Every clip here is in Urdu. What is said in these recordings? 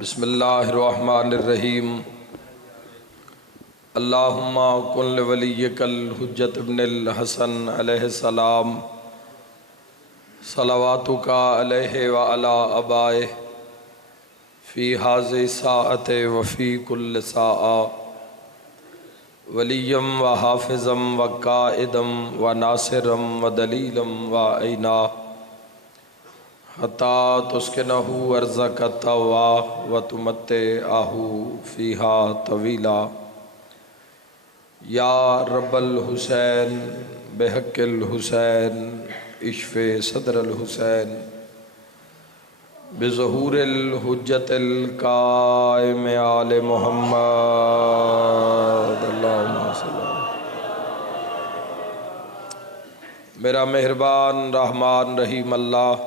بسم اللہ الرحمن الرحیم اللہم کن لولیک الحجت ابن الحسن علیہ السلام صلواتک علیہ وعلی آبائہ فی ہذہ ساعۃ وفی کل ساعہ ولیم و حافظم و قائدم و ناصرم و دلیلم و عینا حتی تسکنہ ارضک طوا و تمتعہ فیہا طویلا یا رب الحسین بحق الحسین اشف صدر الحسین بظہور الحجت القائم آل محمد اللہم صلی اللہ۔ میرا مہربان رحمان رحیم اللہ،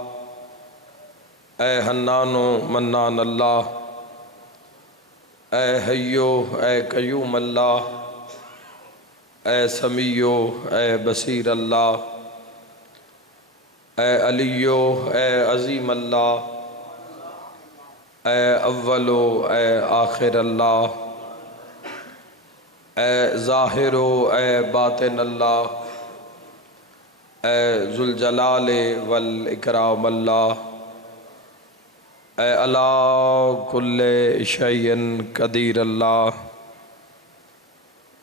اے حنان و منان اللہ، اے حیو اے قیوم اللہ، اے سمیع اے بصیر اللہ، اے علیو اے عظیم اللہ، اے اول اے آخر اللہ، اے ظاہر اے باطن اللہ، اے ذوالجلال والاکرام اللہ، اے علی کل شیء قدیر اللہ،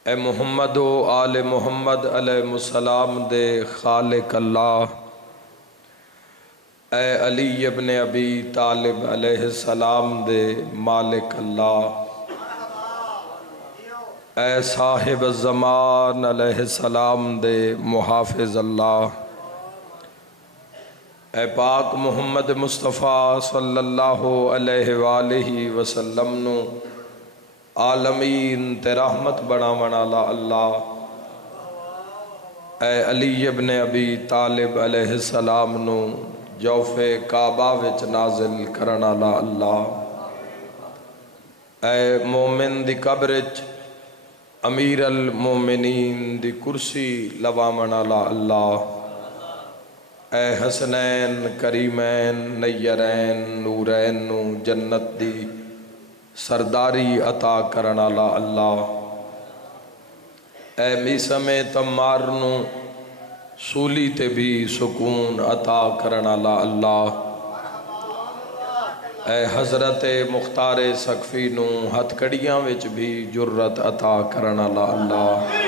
اے محمد و آل محمد علیہ السلام دے خالق اللہ، اے علی ابن ابی طالب علیہ السلام دے مالک اللہ، اے صاحب الزمان علیہ السلام دے محافظ اللہ، اے پاک محمد مصطفیٰ صلی اللہ علیہ وآلہ وسلم نو عالمین تے رحمت بنا والا اللہ، اے علی ابن ابی طالب علیہ السلام نو جوف کعبہ وچ نازل کرن والا اللہ، اے مومن دی قبرچ امیر المومنین دی کرسی لوامن والا اللہ، اے حسنین کریمین نیرین نورین نو جنت دی سرداری عطا کرن والا اللہ، اے میسم تمار نو سولی تے بھی سکون عطا کرن والا اللہ، اے حضرت مختار سقفی نو ہتھ کڑیاں وچ بھی جرت عطا کرن والا اللہ،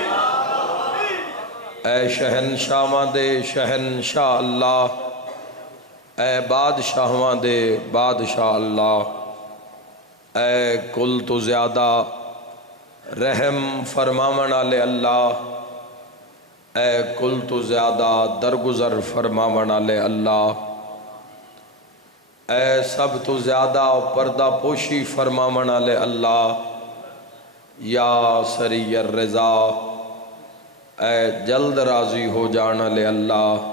اے شہنشاہاں دے شہنشاہ اللہ، اے بادشاہاں دے بادشاہ اللہ، اے کل تو زیادہ رحم فرماون والے اللہ، اے کل تو زیادہ درگزر فرماون والے اللہ، اے سب تو زیادہ پردہ پوشی فرماون والے اللہ، یا سری الرضا، اے جلد راضی ہو جان والے اللہ،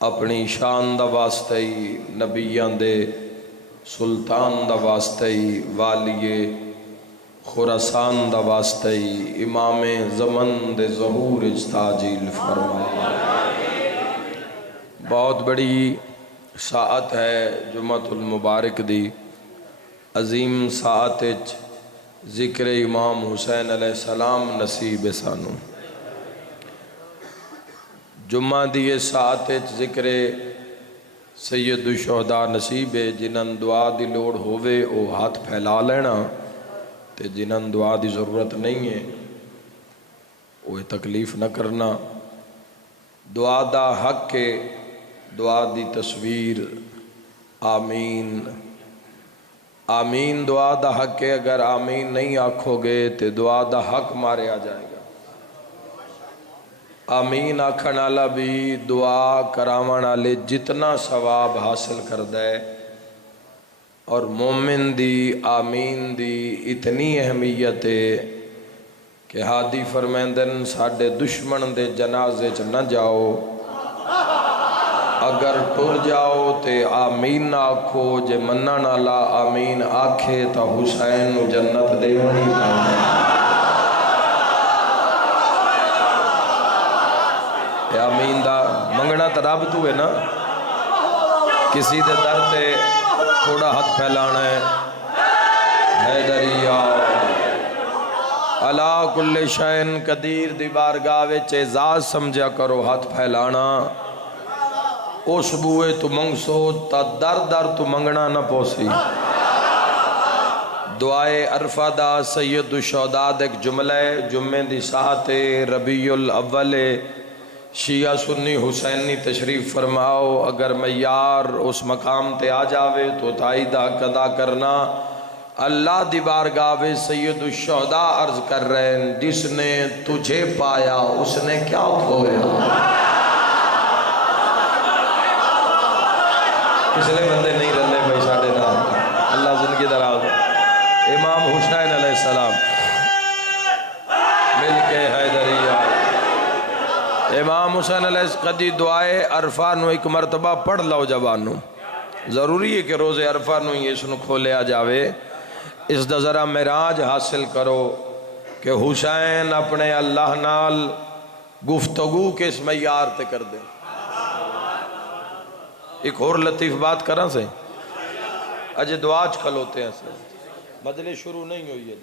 اپنی شان دا واسطے ہی نبیان دے سلطان دا واسطے ہی والی خراسان دا واسطے ہی امام زمن دے ظہور اجتاجیل فرما۔ بہت بڑی ساعت ہے جمعۃ المبارک دی، عظیم ساعت ذکر امام حسین علیہ السلام نصیب سانو۔ جمعہ دی ساعت ذکر سید الشہداء نصیب ہے، جنہاں دعا دی لوڑ ہووے او ہاتھ پھیلا لینا، تے جنہاں دعا دی ضرورت نہیں ہے وہ تکلیف نہ کرنا۔ دعا دا حق کے دعا دی تصویر آمین آمین دعا دا حق ہے، اگر آمین نہیں آکھو گے تے دعا دا حق مارے آ جائے گا۔ آمین آکھن والا بھی دعا کراون والے جتنا ثواب حاصل کردا ہے، اور مومن دی آمین دی اتنی اہمیت ہے کہ ہادی فرمیندن ساڈے دشمن دے جنازے چ نہ جاؤ، اگر ٹر جاؤ تے آمین نہ آکھو، جے منن والا آمین آکھے تا حسین نو جنت دیونی پاوے۔ آمین دا منگنا تا رب تو ہے نا، کسی دے در تے تھوڑا ہاتھ پھیلانا ہے، کل شین قدیر دی بارگاہ وچ اعزاز سمجھا کرو ہاتھ پھیلانا اس بوئے تو منگ سو تا در در تو منگنا نہ پوسی دعائے عرفہ دا سید الشہداء ایک جملہ جمعے دی ساعت ربیع الاول شیعہ سنی حسینی تشریف فرماؤ اگر معیار اس مقام تے آ جاوے تو تائیدہ قدا کرنا اللہ دی بارگاہ میں سید الشہداء عرض کر رہے ہیں جس نے تجھے پایا اس نے کیا کھویا پچھلے بندے نہیں رلے بھائی ساڑھے نام اللہ زندگی دراز امام حسین علیہ السلام مل کے حیدریہ امام حسین علیہ السلام دعائے عرفہ نو ایک مرتبہ پڑھ لو جوانو ضروری ہے کہ روز عرفہ نو یہ سنو کھولے آ جاوے اس دا ذرا معراج حاصل کرو کہ حسین اپنے اللہ نال گفتگو کے اس معیار تے کر دیں ایک اور لطیف بات کرنا سے اجے دعاج کھلوتے ہیں سے مجلس شروع نہیں ہوئی ہے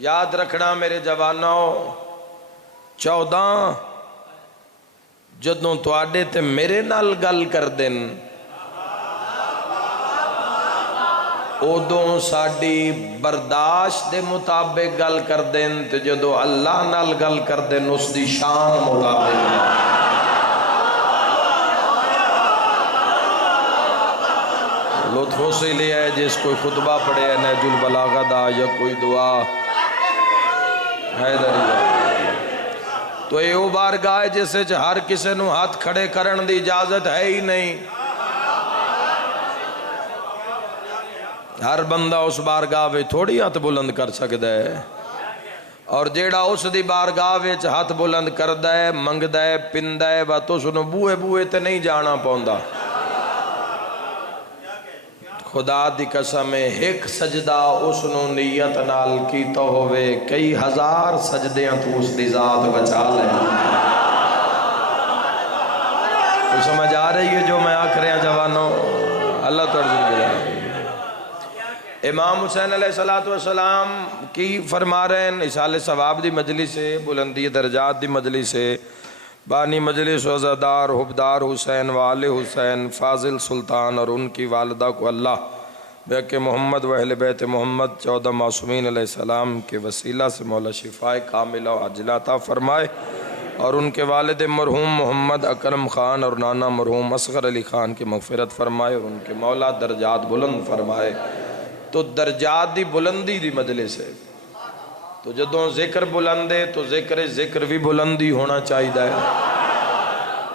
یاد رکھنا میرے جوانوں 14 جدوں تو آڈے تے میرے نال گل کر دیں اودوں ساڑی برداشت دے مطابق گل کر دیں تے جدوں اللہ نال گل کر دیں اس دی شان مطابق لطف ہو سے لیا ہے جس کوئی خطبہ پڑھے ہے نہج البلاغہ دا یا کوئی دعا حیدریہ تو یہ وہ بارگاہ ہے جیسے ہر کسی نو ہاتھ کھڑے کرن دی اجازت ہے ہی نہیں ہر بندہ اس بارگاہ میں تھوڑی ہاتھ بلند کر سکتا ہے اور جیڑا اس دی بارگاہ میں ہاتھ بلند کردہ ہے منگدہ ہے پندہ ہے وہ تو سنو بوئے بوئے تے نہیں جانا پوندا خدا دی قسم ایک سجدہ اس نو نیت نال کیتا ہوئے کئی ہزار سجدیاں تو اس دی ذات بچا لے کوئی سمجھ آ رہی ہے جو میں آکھ رہے ہیں جوانوں اللہ تو عرض گیا امام حسین علیہ السلام کی فرما رہے ہیں اصال ثواب دی مجلس سے بلندی درجات دی مجلس سے بانی مجلس عزادار حبدار حسین وال حسین فاضل سلطان اور ان کی والدہ کو اللہ بیک محمد و اہل بیت محمد 14 معصومین علیہ السلام کے وسیلہ سے مولا شفاء کاملہ و عاجلہ عطا فرمائے اور ان کے والد مرحوم محمد اکرم خان اور نانا مرحوم اصغر علی خان کی مغفرت فرمائے اور ان کے مولا درجات بلند فرمائے تو درجات دی بلندی دی مجلس ہے تو جدوں ذکر بلندے تو ذکر بھی بلندی ہونا چاہیے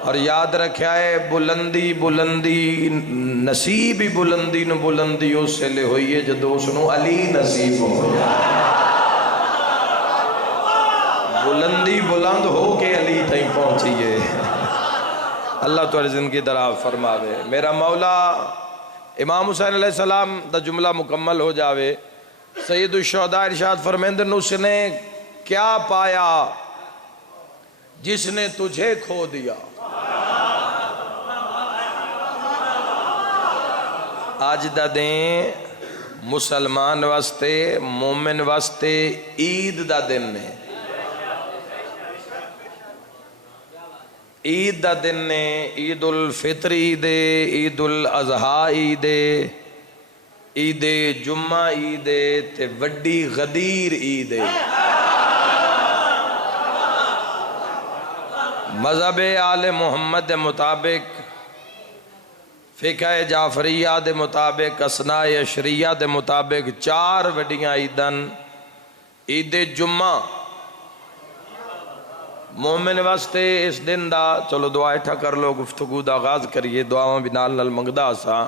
اور یاد رکھیا ہے بلندی نصیب ہی بلندی نو بلندی اس سے لے ہوئی ہے جدوں اس نو علی نصیب ہو بلندی بلند ہو کے علی تائیں پہنچی ہے اللہ تو زندگی دراز فرماوے میرا مولا امام حسین علیہ السلام دا جملہ مکمل ہو جاوے سید الشہداء ارشاد فرمیندن اس نے کیا پایا جس نے تجھے کھو دیا آج دا دیں مسلمان واسطے مومن واسطے عید دا دن نے عید دا دن نے عید الفطر عید عید الاضحیٰ عید عید جمعہ عید تے وڈی غدیر عید مذہب آل محمد دے مطابق فقہ جعفریہ دے مطابق اسناء عشریہ دے مطابق 4 وڈیاں عیدن عید جمعہ مومن واسطے اس دن دا چلو دعائے ٹھا کر لو گفتگو دا آغاز کریے دعاواں بھی نال نال منگدا سا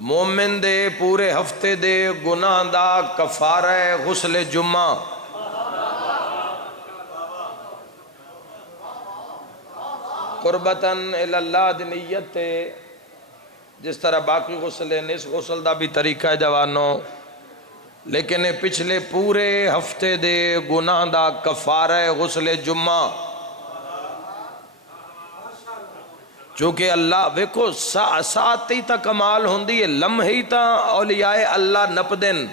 مومن دے پورے ہفتے دے گناہ دا کفارہ غسل جمعہ قربتاً اللہ دی نیت تے جس طرح باقی غسل ہیں اس غسل دا بھی طریقہ ہے جوانوں لیکن پچھلے پورے ہفتے دے گناہ دا کفارہ غسل جمعہ چونکہ اللہ ویکھو ساعتی تا کمال ہوندی ہے لمحی تا اولیاء اللہ نپدن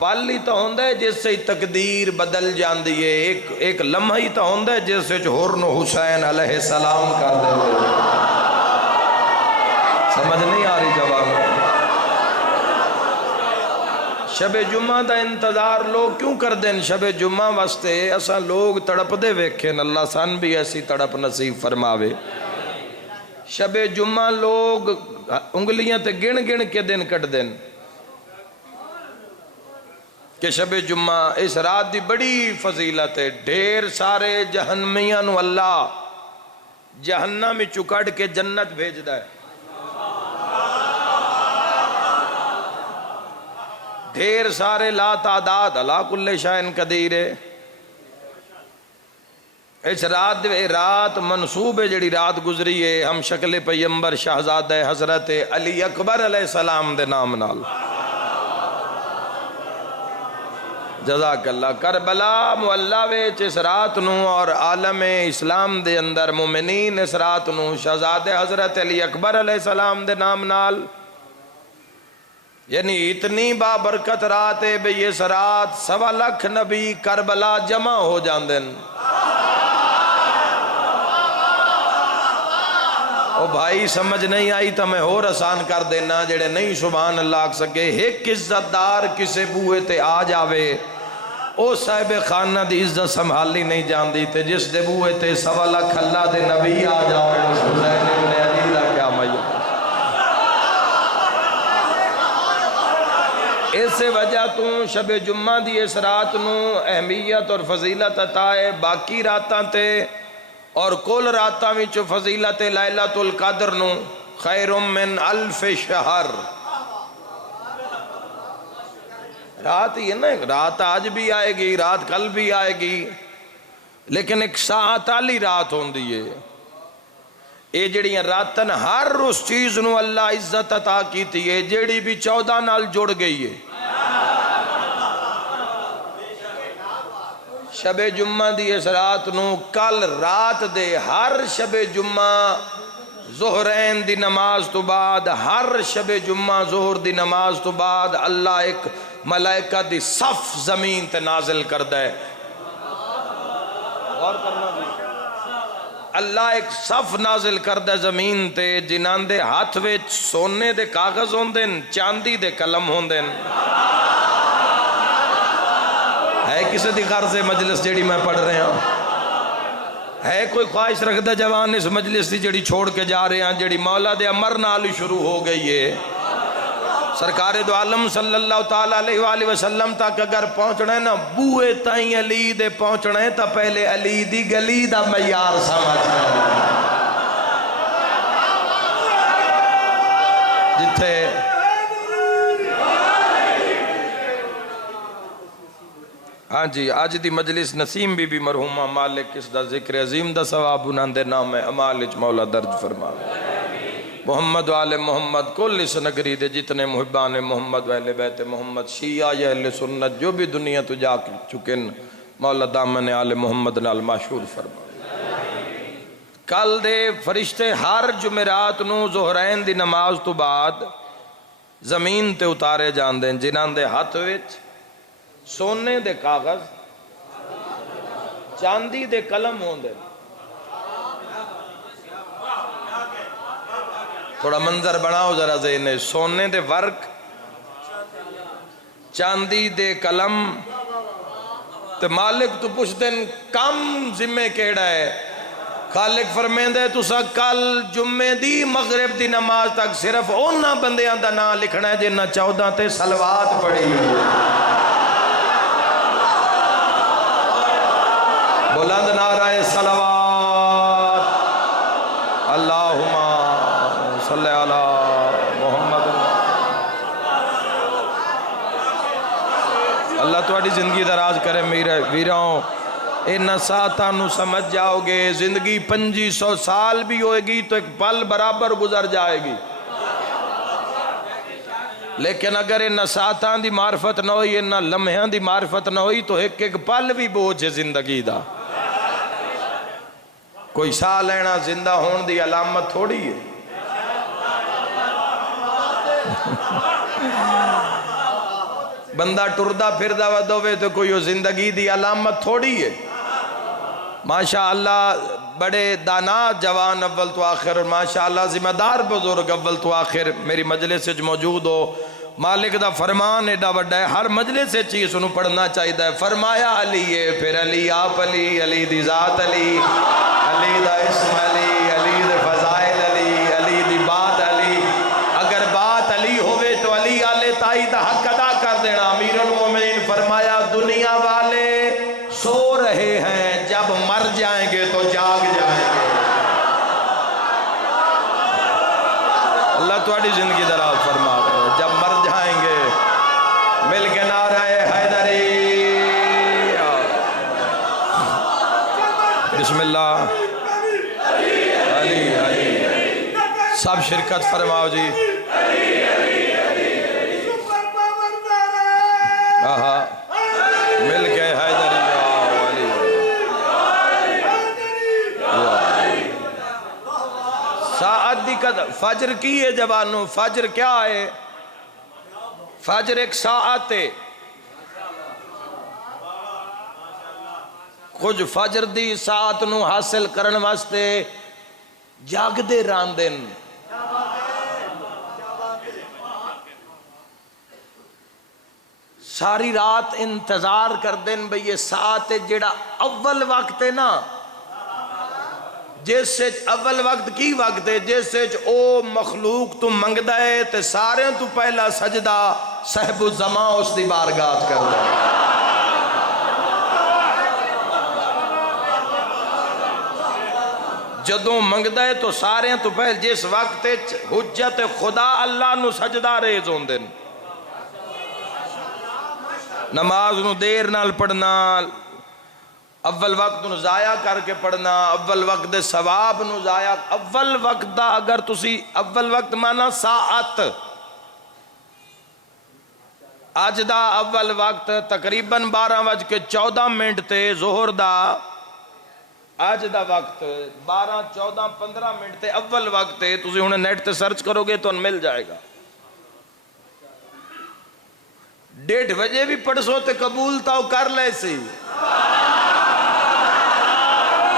پل ہی تو ہوندہ ہے جس سے تقدیر بدل جاندی ہے، ایک لمحہ ہی تو ہوندہ ہے جس سے حسن و حسین علیہ السلام کر دے۔ سمجھ نہیں آ رہی جواب؟ شب جمعہ دا انتظار لوگ کیوں کر دیں؟ شب جمعہ واسطے ایسا لوگ تڑپ دے ویکھیں، اللہ سان بھی ایسی تڑپ نصیب فرماوے۔ شب جمعہ لوگ انگلیاں تے گن گن کے دن کٹ دیں کہ شب جمعہ اس رات دی بڑی فضیلت ہے، ڈھیر سارے جہنمیاں نو اللہ جہنم میں چکڑ کے جنت بھیج دا ہے، ڈھیر سارے لا تعداد علا کل شائن قدیر ہے۔ اس رات منصوب ہے جڑی رات گزری ہے ہم شکل پیمبر شہزادہ حضرت علی اکبر علیہ السلام دے نام نال۔ جزاک اللہ۔ کربلا معلّہ ویچ اس رات نو اور عالم اسلام دے اندر مومنین اس رات نو شہزادہ حضرت علی اکبر علیہ السلام دے نام نال، یعنی اتنی بابرکت رات ہے بھئی اس رات 1.25 لاکھ نبی کربلا جمع ہو جاندن۔ او بھائی سمجھ نہیں آئی تو میں اور آسان کر دینا، جڑے نہیں سبحان اللہ آکھ سکے، ایک عزت دار کسے بوئے تے آ جاوے او صاحب خانہ دی عزت سنبھالی نہیں جاندی تے، جس دے بوئے تے 1.25 لاکھ اللہ دے نبی آ جاوے حسین ابن علی دا کیا میت۔ اس وجہ تو شب جمعہ دی اس رات نو اہمیت اور فضیلت عطا ہے، باقی راتاں تے اور کل راتاں وچ فضیلت لیلۃ القدر نو خیر من 1000 شہر۔ رات یہ نا، رات آج بھی آئے گی، رات کل بھی آئے گی، لیکن ایک ساعت والی رات ہوندی ہے۔ اے جڑیاں راتن ہر اس چیز نو اللہ عزت عطا کیتی ہے جڑی بھی 14 نال جڑ گئی ہے۔ شب جمعہ دی اس رات نو کل رات دے ہر شب جمعہ ظہرین دی نماز تو بعد، ہر شب جمعہ ظہر دی نماز تو بعد اللہ ایک ملائکہ دی صف زمین تے نازل کردہ ہے۔ غور کرنا بھی، اللہ ایک صف نازل کردہ زمین تے جنان دے ہاتھ وچ سونے دے کاغذ ہوندن، چاندی دے قلم ہوندن۔ ہے کسی دی غرض مجلس جڑی میں پڑھ رہے ہوں؟ ہے کوئی خواہش رکھدہ جوان اس مجلس دی جڑی چھوڑ کے جا رہے ہیں، جڑی مولا دے امر نال شروع ہو گئی ہے؟ سرکار دو عالم صلی اللہ تعالیٰ علیہ وآلہ وسلم تک اگر پہنچنا ہے نا، بوئے تائیں علی دے پہنچنا ہے تا پہلے علی دی گلی دا معیار سمجھنا ہے۔ جتھے ہاں جی آج دی مجلس نسیم بی بی مرحومہ مالک اس دا ذکر عظیم دا ثواب انہاں دے نام ہے امال اچ مولا درج فرما۔ محمد و آل محمد کل اس نگری دے جتنے محبان محمد و اہل بیت محمد شیعہ یا اہل سنت جو بھی دنیا تو جا چکن، مولا دامن آل محمد نال مشہور فرما۔ کل دے فرشتے ہر جمعرات نو ظہرین دی نماز تو بعد زمین تے اتارے جان دیں، جنہاں دے ہاتھ وچ سونے دے کاغذ، چاندی دے قلم ہوندے۔ تھوڑا منظر بناؤ ذرا ذہن، سونے دے ورق، چاندی دے قلم تے مالک تو پوچھتے ہیں کم ذمہ کیڑا ہے؟ خالق فرمیندے تسا کل جمعے دی مغرب دی نماز تک صرف اونا بندیاں دا نام لکھنا ہے جنہ 14 تے صلوات پڑھی ہے۔ بلند نعرہ صلوات، اللہم صلی علی محمد۔ اللہ تواڈی زندگی دراز کرے میرے ویراؤں، انہاں ساتھاں نو سمجھ جاؤ گے، زندگی 2500 سال بھی ہوئے گی تو ایک پل برابر گزر جائے گی، لیکن اگر انہاں ساتھاں دی معرفت نہ ہوئی، انہاں لمحیاں دی معرفت نہ ہوئی تو ایک ایک پل بھی بوجھ ہے زندگی دا۔ کوئی ساہ لینا زندہ ہون دی علامت تھوڑی ہے۔ بندہ ٹردہ پھردہ ودوے تو کوئی وہ زندگی دی علامت تھوڑی ہے. ماشاءاللہ بڑے دانا جوان اول تو آخر، ماشاءاللہ ذمہ دار بزرگ اول تو آخر میری مجلس سے موجود ہو. مالک دا فرمان ایڈا بڑا ہے، ہر مجلس سے چیز انہوں پڑھنا چاہیے ہے. فرمایا علی ہے، پھر علی آپ علی، علی دی ذات علی، علی دا اسم علی، علی دے فضائل علی، علی دی بات علی. اگر بات علی ہوئے تو علی آلے تائی دا حق ادا کر دینا. امیر المومنین فرمایا دنیا والے سو رہے ہیں، جب مر جائیں گے تو جاگ جائیں گے. اللہ تمہاری زندگی دراز فرما رہے ہیں. جب مر جائیں گے مل کے نعرہ حیدری. بسم اللہ. علی علی سب شرکت فرماؤ جی. آہا مل کے حیدری. ساعت دی قدر فجر کی ہے جوانوں. فجر کیا ہے؟ فجر ایک ساعت ہے. کچھ فجر دی ساعت نو حاصل کرن واسطے جاگ دے راندن. ساری رات انتظار کر دن بھئی یہ ساعت جڑا اول وقت ہے نا، جس سے اول وقت کی وقت ہے جس سے او مخلوق تو منگدا ہے تے سارے تو پہلا سجدہ صاحب الزمان اس دی بارگاہ کر دے. جدوں منگدا ہے تو سارے تو پہل جس وقت حجت خدا اللہ نو سجدہ ریز ہون دن. نماز نو دیر نال پڑھنا، اول وقت نو ضائع کر کے پڑھنا، اول وقت دے ثواب نو ضائع. اول وقت دا اگر تسی اول وقت مانا ساعت، آج دا اول وقت تقریباً 12:14 تے ظہر دا آج دا وقت 12 14 15 منٹ تے اول وقت ہے. تسی انہیں نیٹ تے سرچ کرو گے تو مل جائے گا. 1:30 بجے بھی پڑھ سو تے قبول تاؤ کر لے سی.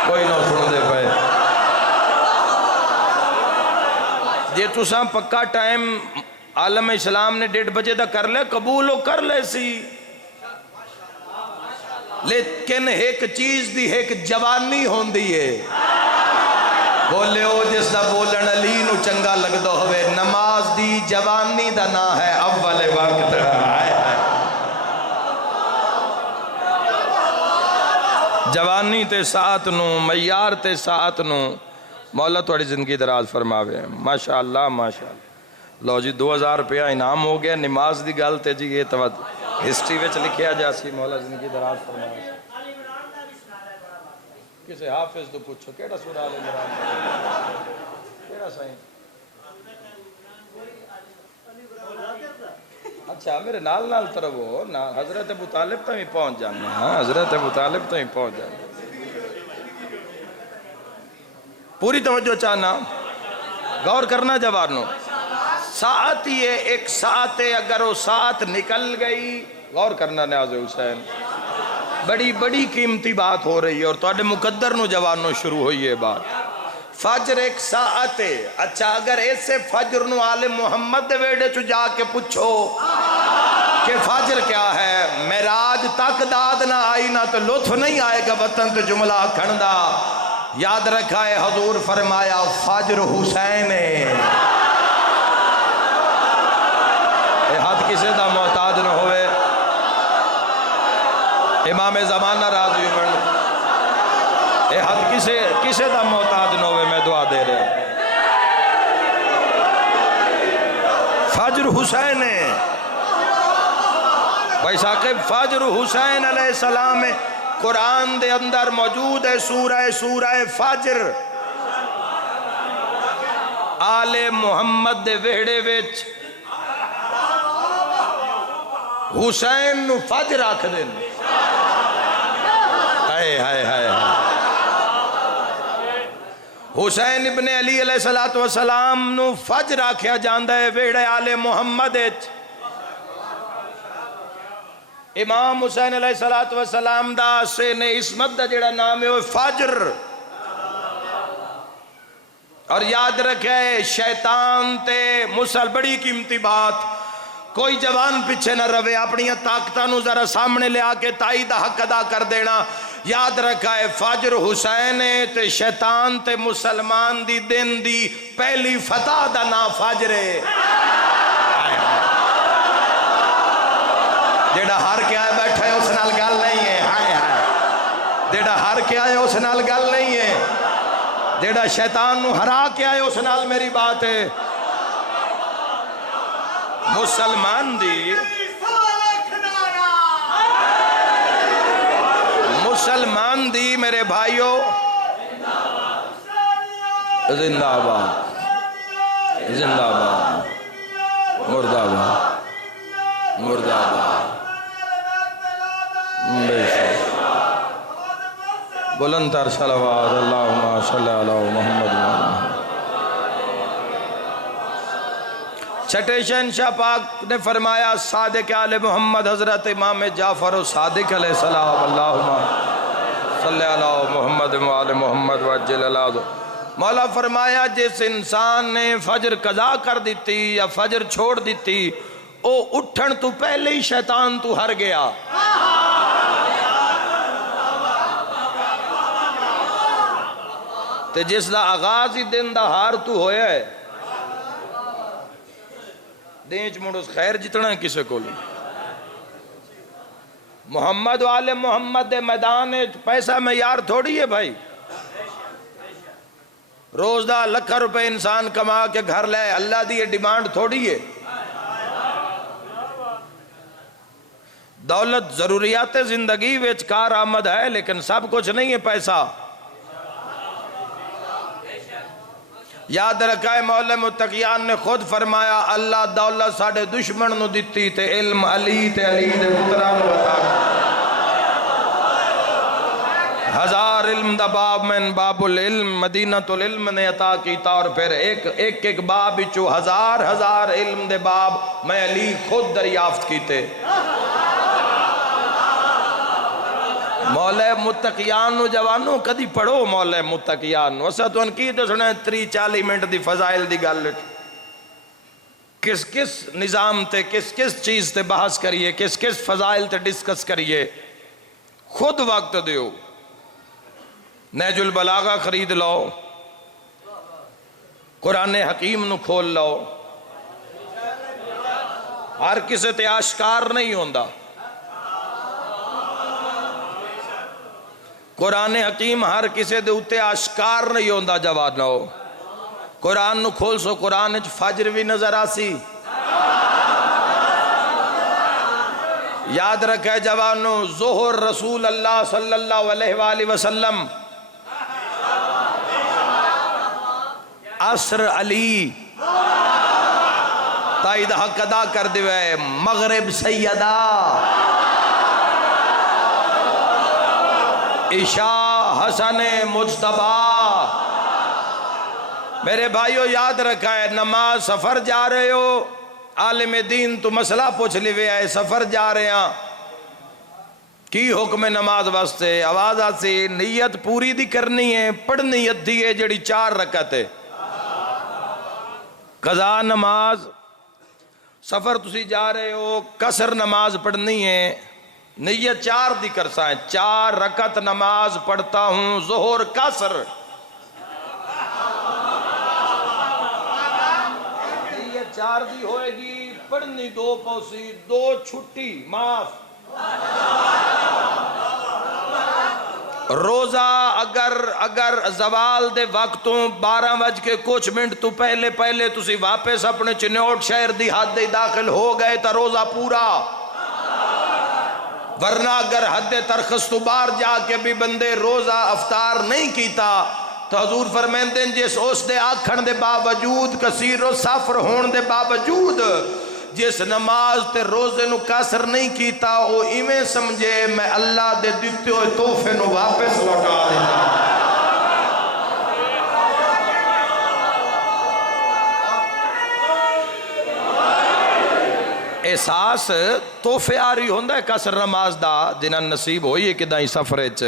کوئی نہ سن دے پائے جے تساں پکا ٹائم عالم اسلام نے 1:30 بجے دا کر لے قبول ہو کر لے سی. لیکن ایک چیز دی ایک جوانی ہوندی ہے. بولے ہو جس دا بولن علی نو چنگا لگدا ہوئے. نماز دی جوانی دا نا ہے اول وقت. جوانی تے ساعت نو معیار تے ساعت نو مولا تھوڑی زندگی دراز فرماوے. ماشاءاللہ ماشاءاللہ. لو جی 2000 روپیہ انعام ہو گیا. نماز دی گل تے جی یہ تو ہسٹری وچ لکھیا جا سی. مولا زندگی دراز فرماوے. کسے حافظ تو پوچھو کیڑا سورہ آل عمران کیڑا سائیں. اچھا میرے نال نال طرف ہو نا. حضرت ابو طالب تو ہی پہنچ جانا. ہاں حضرت ابو طالب تو ہی پہنچ جانا. پوری توجہ چاہنا، غور کرنا جوانوں. ساعت یہ ایک ساعت ہے. اگر وہ ساعت نکل گئی، غور کرنا نیاز حسین، بڑی بڑی قیمتی بات ہو رہی ہے. اور تو مقدر نو جوانوں شروع ہوئی ہے بات. فجر ایک ساعت ہے. اچھا اگر ایسے فجر نو آل محمد دے ویڑے چو جا کے پوچھو کہ فجر کیا ہے، معراج تک داد نہ آئی نہ تو لطف نہیں آئے گا وطن تو جملہ کھڑا. یاد رکھا ہے حضور فرمایا فجر حسین ہے. اے ہاتھ کسے دا محتاج نہ ہوئے. امام زمانہ راضی عمر اے ہاتھ کسے دا محتاج نہ ہوئے. میں دعا دے رہے فجر حسین ہے. بھائی ثاقب فجر حسین علیہ السلام ہے. قرآن دے اندر موجود ہے سورہ فجر. آل محمد دے ویڑے وچ حسین نو فجر آکھ دین. ہائے ہائے ہائے حسین ابن علی علیہ السلام نو فجر آکھیا جاندہ ہے ویڑے آل محمد وچ. امام حسین علیہ السلام دا سین عصمت دا جڑا نام ہے وہ فجر. اور یاد رکھے شیطان تے مسل بڑی قیمتی بات، کوئی جوان پیچھے نہ روے، اپنی طاقتاں نو ذرا سامنے لے آ کے تائی دا حق ادا کر دینا. یاد رکھا ہے فجر حسین تے شیطان تے مسلمان دی دن دی پہلی فتح دا نا فجر ہے. جیڑا ہار کے آئے بیٹھا ہے اس نال گل نہیں ہے. ہائے ہائے جیڑا ہار کے آئے اس نال گل نہیں ہے. جیڑا شیطان نو ہرا کے آئے اس نال میری بات ہے. مسلمان دی میرے بھائیو زندہ آباد، زندہ آباد، مردہ آباد، مردہ آباد. بلند تر صلوات اللہم صلی علی محمد. چھٹے شہنشاہ پاک نے فرمایا صادق آل محمد حضرت امام جعفر و صادق علیہ السلام اللہم صلی علی محمد و آل محمد وعجل اللہ. مولا فرمایا جس انسان نے فجر قضا کر دیتی یا فجر چھوڑ دیتی او اٹھن تو پہلے ہی شیطان تو ہر گیا. تے جس دا آغاز ہی دن دا ہار تو ہویا ہے دینچ مڑس خیر جتنا کسے کو لی. محمد والے محمد دے میدان پیسہ میں یار تھوڑی ہے بھائی. روز دا لکھا روپے انسان کما کے گھر لے اللہ دی یہ ڈیمانڈ تھوڑی ہے. دولت ضروریات زندگی وچ کار آمد ہے لیکن سب کچھ نہیں ہے پیسہ. یاد رکھا ہے مولا متقیان نے خود فرمایا اللہ دولت ساڑھے دشمن نو دیتی تے علم علی تے علی دے پتران نو عطا ہزار علم دا باب من باب العلم مدینۃ العلم نے عطا کیتا اور پھر ایک باب بچو ہزار علم دے باب میں علی خود دریافت کیتے. مولا متقیان نو جوانوں کدی پڑھو مولا متقیان نو. اسا تو ان کی تو سنے 30-40 منٹ دی فضائل دی گل کس کس نظام تے کس کس چیز تے بحث کریے کس کس فضائل تے ڈسکس کریے. خود وقت دیو. نہج البلاغہ خرید لو، قرآن حکیم نو کھول لو. ہر کسے تے آشکار نہیں ہوندا. قرآن حکیم ہر کسے دے اتے آشکار نہیں ہوندا جوانو. قرآن نو کھول سو قرآن اچ فجر بھی نظر آسی. یاد رکھے جوانو ظہر رسول اللہ صلی اللہ علیہ وآلہ وسلم، عصر علی تائید حق ادا کر دیوے، مغرب سیدہ، عشاء حسن مجتبیٰ. میرے بھائیو یاد رکھا ہے نماز سفر جا رہے ہو عالم دین تو مسئلہ پوچھ لیوے آئے سفر جا رہے ہیں کی حکم نماز واسطے آواز آسی نیت پوری دی کرنی ہے پڑھ نیت دی ہے جڑی 4 رکعت ہے. قضا نماز سفر تسی جا رہے ہو قصر نماز پڑھنی ہے نیت 4 دی کرسا ہے 4 رکعت نماز پڑھتا ہوں ظہر قصر. نیت 4 دی ہوئے گی پڑھنی 2 پوسی 2 چھٹی معاف. روزہ اگر زوال دے وقتوں 12 بج کے کچھ منٹ تو پہلے تسی واپس اپنے چنوٹ شہر دی حد داخل ہو گئے تا روزہ پورا. ورنہ اگر حد ترخص تو بار جا کے بھی بندے روزہ افطار نہیں کیتا تو حضور فرمیندے جس اس دے آکھن دے باوجود کثیر و سفر ہون دے باوجود جس نماز تے روزے نو قصر نہیں کیتا او ایویں سمجھے میں اللہ دے دیتے ہوئے تحفے نو واپس لوٹا دیتا. احساس توحفے آ رہی ہوندہ ہے قصر نماز دا جنہاں نصیب ہوئی ہے کہ دائیں سفرے چ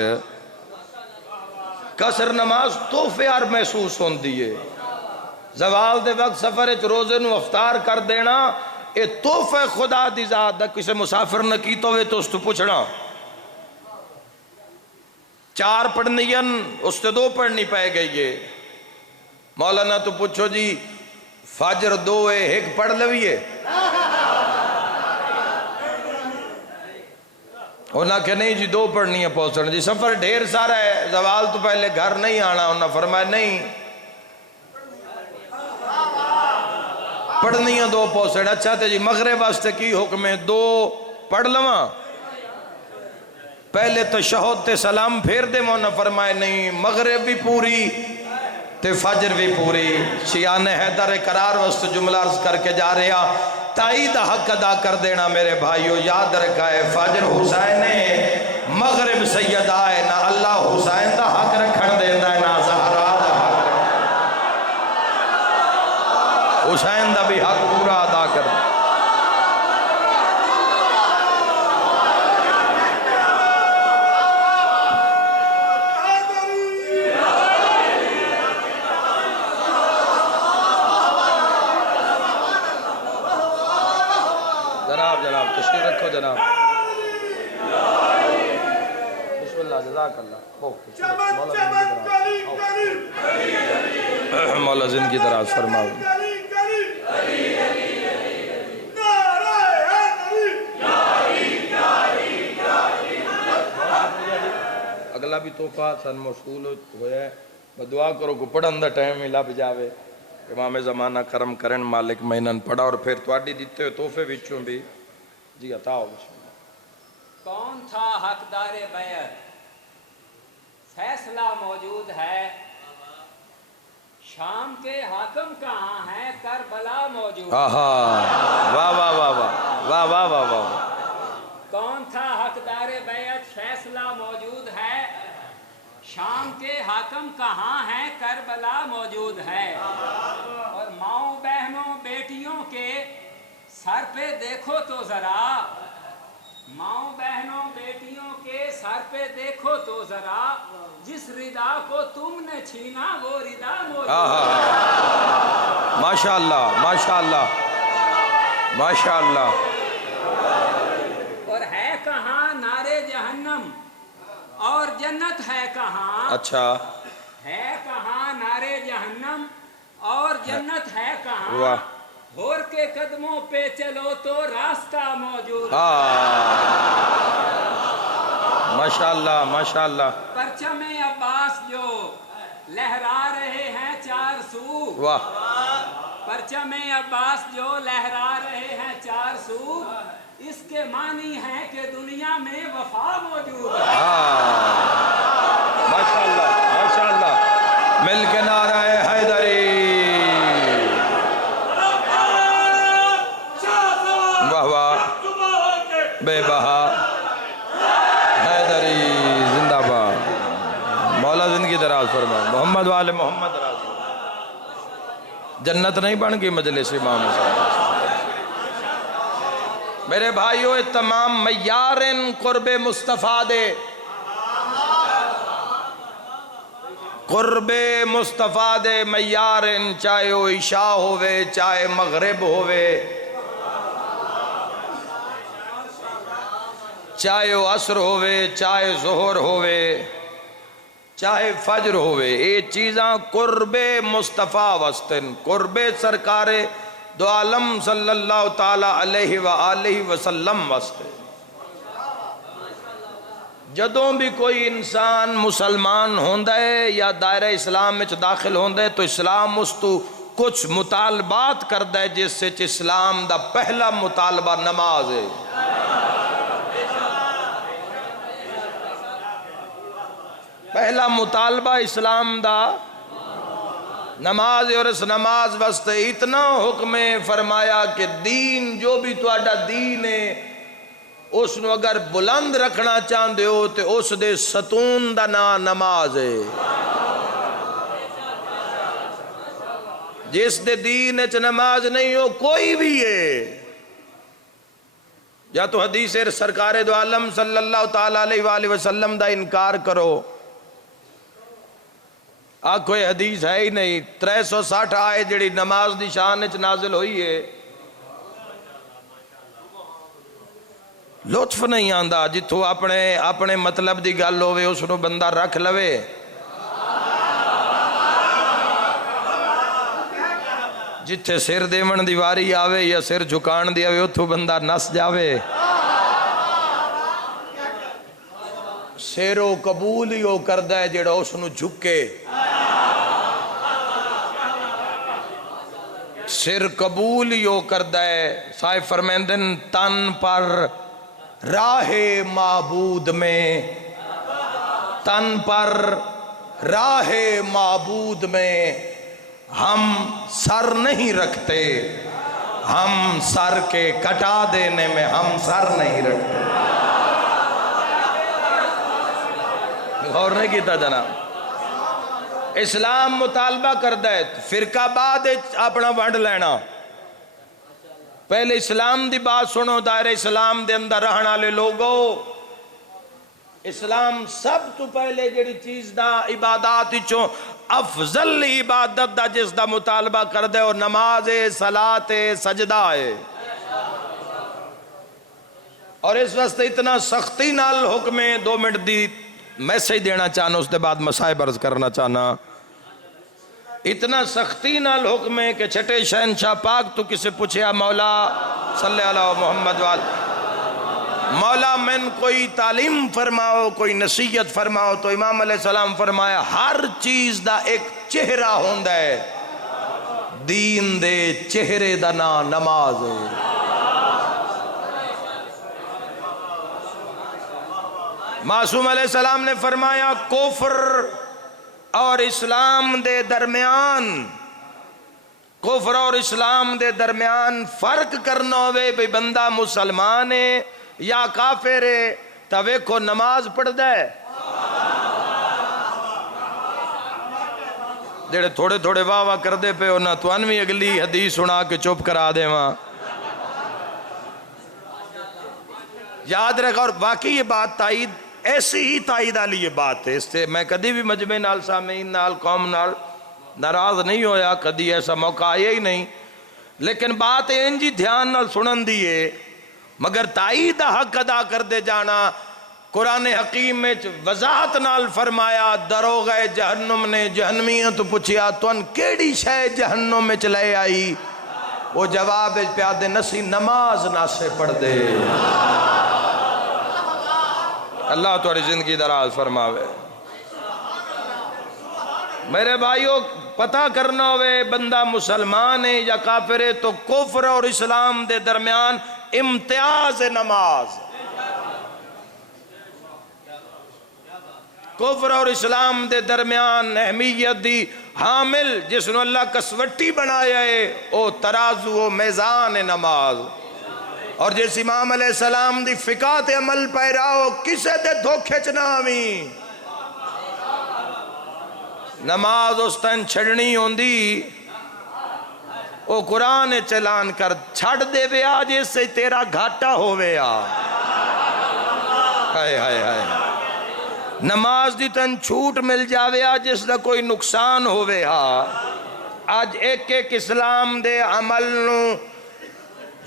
قصر نماز توحفے آر محسوس ہوندی ہے زوال دے وقت سفرے چ روزے نو افطار کر دینا اے توحفے خدا دی ذات دا کسے مسافر نہ کیتا ہوئے تو اس تو پوچھنا 4 پڑھنی اس تے 2 پڑھنی پائے گئی ہے مولانا تو پوچھو جی فجر 2 ہے 1 پڑھ لویے انہاں کہ نہیں جی 2 پڑھنی ہے پہنچنا جی سفر ڈھیر سارا ہے زوال تو پہلے گھر نہیں آنا انہاں فرمایا نہیں پڑھنی ہے 2 پہنچنا اچھا تے جی مغرب واسطے کی حکم ہے 2 پڑھ لواں پہلے تشہد تے سلام پھیر دے مونا فرمائے نہیں مغرب بھی پوری تے فجر بھی پوری شیعان حیدر قرار وسط جملہ عرض کر کے جا رہا تائید حق ادا کر دینا میرے بھائیو یاد رکھا ہے فجر حسین ہے مغرب سید آئے نہ اللہ حسین دا حق رکھن دیندہ ہے نہ زہرا دا حق حسین دا بھی حق پورا ادا کر دے جناب تشریف رکھو جناب بسم اللہ جزاک اللہ مولا زندگی دراز فرماؤ اگلا بھی تحفہ سن موصول ہویا ہے دعا کرو کو پڑھن دا ٹائم ہی لب جاوے امام زمانہ کرم کرن مالک مہینن پڑھا اور پھر تواڈی دیتے ہوئے تحفے وچوں بھی جی عطا ہو بسم اللہ کون تھا حقدار بیعت فیصلہ موجود ہے شام کے حاکم کہاں ہیں کربلا موجود واہ واہ واہ واہ واہ واہ واہ واہ کون تھا حقدار بیعت فیصلہ موجود ہے شام کے حاکم کہاں ہیں کربلا موجود ہے اور ماؤں بہنوں بیٹیوں کے سر پہ دیکھو تو ذرا ماؤں بہنوں بیٹیوں کے سر پہ دیکھو تو ذرا جس ردا کو تم نے چھینا وہ ردا موجود ہے ماشاءاللہ ماشاءاللہ ماشاءاللہ اور ہے کہاں نارے جہنم اور جنت ہے کہاں اچھا ہے کہاں نارے جہنم اور جنت ہے کہاں واہ ہور کے قدموں پہ چلو تو راستہ موجود ماشاءاللہ ماشاءاللہ پرچم عباس جو لہرا رہے ہیں 4 سو واہ پرچم عباس جو لہرا رہے ہیں 4 سو اس کے معنی ہے کہ دنیا میں وفا موجود ہے ماشاءاللہ ماشاءاللہ مل کے نعرہ حیدری واہ واہ بے بہا حیدری زندہ باد مولا زندگی دراز فرما محمد والے محمد راضی جنت نہیں بن گئی مجلس امام حسین میرے بھائیو تمام معیارن قرب مصطفیٰ دے قرب مصطفیٰ دے معیارن چاہے وہ عشاء ہوئے چاہے مغرب ہوئے چاہے وہ عصر ہوئے چاہے ظہر ہوئے چاہے فجر ہوئے یہ چیزاں قرب مصطفیٰ وستن قرب سرکار دو عالم صلی اللہ تعالی علیہ وآلہ وسلم واسطے جدوں بھی کوئی انسان مسلمان ہوندہ ہے یا دائرہ اسلام میں داخل ہوندہ ہے تو اسلام اس تو کچھ مطالبات کردہ ہے جس سے اسلام دا پہلا مطالبہ نماز ہے پہلا مطالبہ اسلام دا نماز اور اس نماز واسطے اتنا حکم فرمایا کہ دین جو بھی تواڈا دین ہے اس نو اگر بلند رکھنا چاہندے ہو تو اس دے ستون دا نام نماز ہے جس دے دین اچ نماز نہیں ہو کوئی بھی ہے یا تو حدیث سرکار دو عالم صلی اللہ تعالیٰ علیہ وآلہ وسلم دا انکار کرو. کوئی حدیث ہے ہی نہیں. 360 آئے جڑی نماز دی شان وچ نازل ہوئی ہے. لطف نہیں آندا جتھوں اپنے مطلب دی گل ہوئے اس نو بندہ رکھ لوے. جتھے سر دیون دی واری آوے یا سر جھکان دی آوے اتھوں بندہ نس جاوے. سیرو قبول ہی وہ کردہ ہے جڑا اس نو جھکے. سر قبول ہی وہ کردہ ہے. صاحب فرمیندن تن پر راہ معبود میں، تن پر راہ معبود میں ہم سر نہیں رکھتے، ہم سر کے کٹا دینے میں ہم سر نہیں رکھتے. غور نہیں کیتا جناب. اسلام مطالبہ کردہ ہے فرقہ بعد اپنا ونڈ لینا. پہلے اسلام دی بات سنو. دائرہ اسلام دے اندر رہنا لے لوگو. اسلام سب تو پہلے جڑی چیز دا عبادات چوں افضل عبادت دا جس دا مطالبہ کردہ ہے اور نماز صلاة سجدہ ہے. اور اس وقت اتنا سختی نال حکم 2 منٹ دی میسیج دینا چاہنا اس دے بعد مسائب عرض کرنا چاہنا. اتنا سختی نال حکم ہے کہ چھٹے شہنشاہ پاک تو کسے پوچھیا مولا صلی اللہ علیہ محمد وال مولا من کوئی تعلیم فرماؤ کوئی نصیحت فرماؤ تو امام علیہ السلام فرمایا ہر چیز دا ایک چہرہ ہوندہ ہے. دین دے چہرے دا نا نماز ہے. معصوم علیہ السلام نے فرمایا کفر اور اسلام دے درمیان، کفر اور اسلام دے درمیان فرق کرنا ہوئے بھئی بندہ مسلمان ہے یا کافر ہے توے کو نماز پڑھ دے. جڑے تھوڑے تھوڑے واہ واہ کر دے پہ ہونا تو انوی اگلی حدیث سنا کے چپ کرا دے وہاں. یاد رکھا. اور واقعی یہ بات تائید ایسی ہی تائید والی یہ بات ہے. اس سے میں کدی بھی مجمع نال سامعین نال قوم نال ناراض نہیں ہویا. کدی ایسا موقع آیا ہی نہیں. لیکن بات انجی دھیان نال سنن دیئے مگر تائید حق ادا کر دے جانا. قرآن حکیم میں وضاحت نال فرمایا دروغہ جہنم نے جہنمیاں تو پوچھیا تو ان کیڑی شے جہنم میں چلے آئی. وہ جواب پیادے نسی نماز نہ سے پڑھ دے. اللہ تمہاری زندگی دراز فرماوے. میرے بھائیو پتہ کرنا ہوئے بندہ مسلمان ہے یا کافر ہے تو کفر اور اسلام دے درمیان امتیاز نماز. کفر اور اسلام دے درمیان اہمیت دی حامل جس نے اللہ کسوٹی بنایا ہے او ترازو و میزان نماز. اور جس امام علیہ السلام دی فقات عمل پیراؤ کسے دے دھوکھے چنا آمین. نماز اس تن چھڑنی ہوندی او قرآن چلان کر چھڑ دے وے آج اس سے تیرا گھاٹا ہووے آ. ہائے ہائے ہائے. نماز دی تن چھوٹ مل جاوے آ جس دا کوئی نقصان ہووے آ. آج ایک ایک اسلام دے عمل نو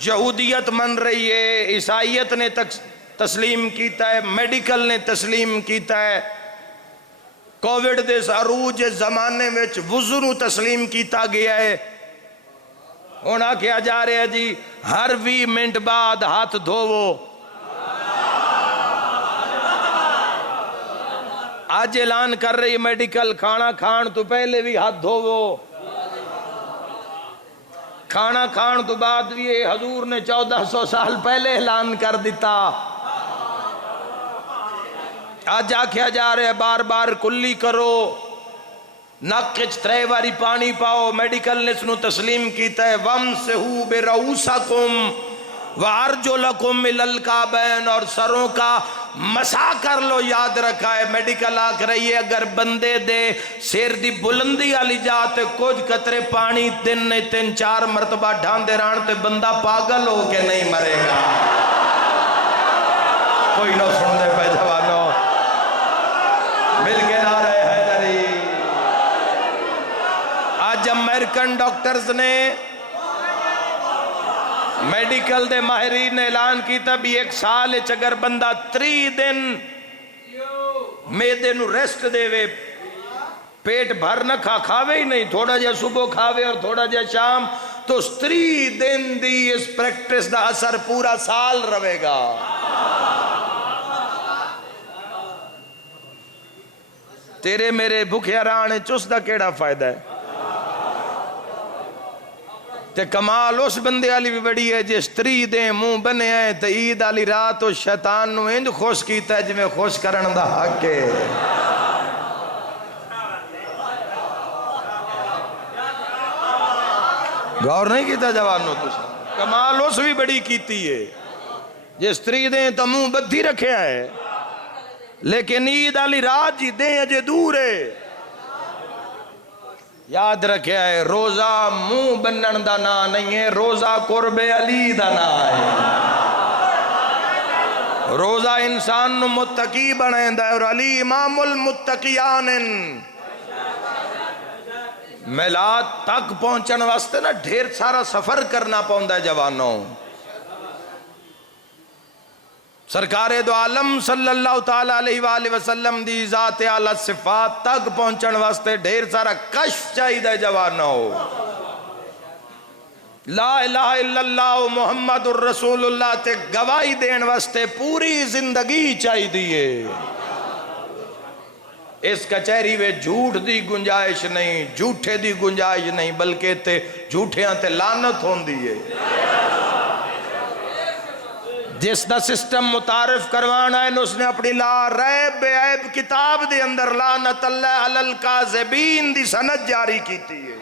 یہودیت من رہی ہے، عیسائیت نے تسلیم کیتا ہے، میڈیکل نے تسلیم کیتا ہے، کووڈ دے عروج زمانے میں وضو نو تسلیم کیتا گیا ہے. ہونا کیا جا رہے ہیں جی ہر 20 منٹ بعد ہاتھ دھوو. آج اعلان کر رہی میڈیکل کھانا کھان تو پہلے بھی ہاتھ دھوو. کھانا کھان تو بعد بھی حضور نے 1400 سال پہلے اعلان کر دیتا. آج آکھیا جا رہے بار بار کلی کرو. نک وچ 3 باری پانی پاؤ. میڈیکل نے اس نو تسلیم کیتا ہے وَامْسِحُوا بِرَؤُوسَكُمْ وَأَرْجُلَكُمْ إِلَى الْكَعْبَيْنِ. اور سروں کا مسح کر لو. یاد رکھا ہے میڈیکل آکھ رہی ہے اگر بندے دے سیر دی بلندی والی جاتے کچھ قطرے پانی دن نے 3-4 مرتبہ ڈھاندے ران تے بندہ پاگل ہو کے نہیں مرے گا. کوئی نہ سن دے پہ جوانو مل کے نعرہ حیدری آج امریکن ڈاکٹرز نے میڈیکل دے ماہرین نے اعلان کیتا بھی 1 سال اگر بندہ 3 دن میدے نو ریسٹ دے وے پیٹ بھر نہ کھاوے ہی نہیں تھوڑا جا صبح کھاوے اور تھوڑا جا شام تو 3 دن دی اس پریکٹس دا اثر پورا سال رہے گا تیرے میرے بھوکے رانے چس دا کیڑا فائدہ ہے تے کمال اس بندے والی بھی بڑی ہے جس 3 دیں منہ بنے ہیں تے عید والی رات و شیطان نو انج خوش کیتا ہے جویں خوش کرن دا حق ہے غور نہیں کیتا جوانو تسا کمال اس بھی بڑی کیتی ہے جس 3 دیں تو منہ بدھی رکھیا ہے لیکن عید والی رات جی دیں اجے دور ہے یاد رکھیا ہے روزہ منہ بنن دا نا نہیں ہے روزہ قرب علی دا نا ہے روزہ انسان نو متقی بنائندا ہے اور علی امام المتقیان میلاد تک پہنچن واسطے نا ڈھیر سارا سفر کرنا پوندا ہے جوانوں سرکار دو عالم صلی اللہ تعالی علیہ وآلہ وسلم دی ذات اعلی صفات تک پہنچن واسطے ڈھیر سارا کشف چاہیے جوانوں لا الہ الا اللہ محمد الرسول اللہ تے گواہی دین واسطے پوری زندگی چاہی دیئے اس کچہری میں جھوٹ دی گنجائش نہیں جھوٹے دی گنجائش نہیں بلکہ تے جھوٹیاں تے لعنت ہون دیئے جس دا سسٹم متعارف کروانا ہے اس نے اپنی لا ریب بے عیب کتاب دے اندر لعنت اللہ علی الکاذبین دی سند جاری کیتی ہے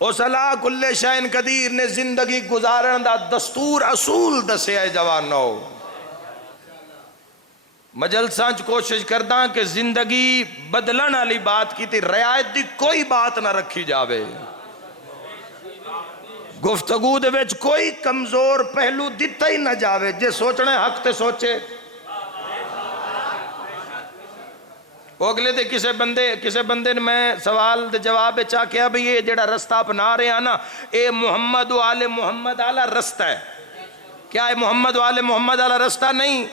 اس اللہ کل شئین قدیر نے زندگی گزارن دا دستور اصول دسے ہے جوانو مجلسانچ کوشش کرداں کہ زندگی بدلن والی بات کی تھی رعایت دی کوئی بات نہ رکھی جاوے گفتگو دے وچ کوئی کمزور پہلو دیتا ہی نہ جاوے جے سوچنے حق تے سوچے اگلے دے کسے بندے نے میں سوال دے جواب چاہ کیا بھی یہ جڑا رستہ اپنا رہے ہیں نا اے محمد و آل محمد آلہ رستہ ہے کیا اے محمد و آل محمد آلہ رستہ نہیں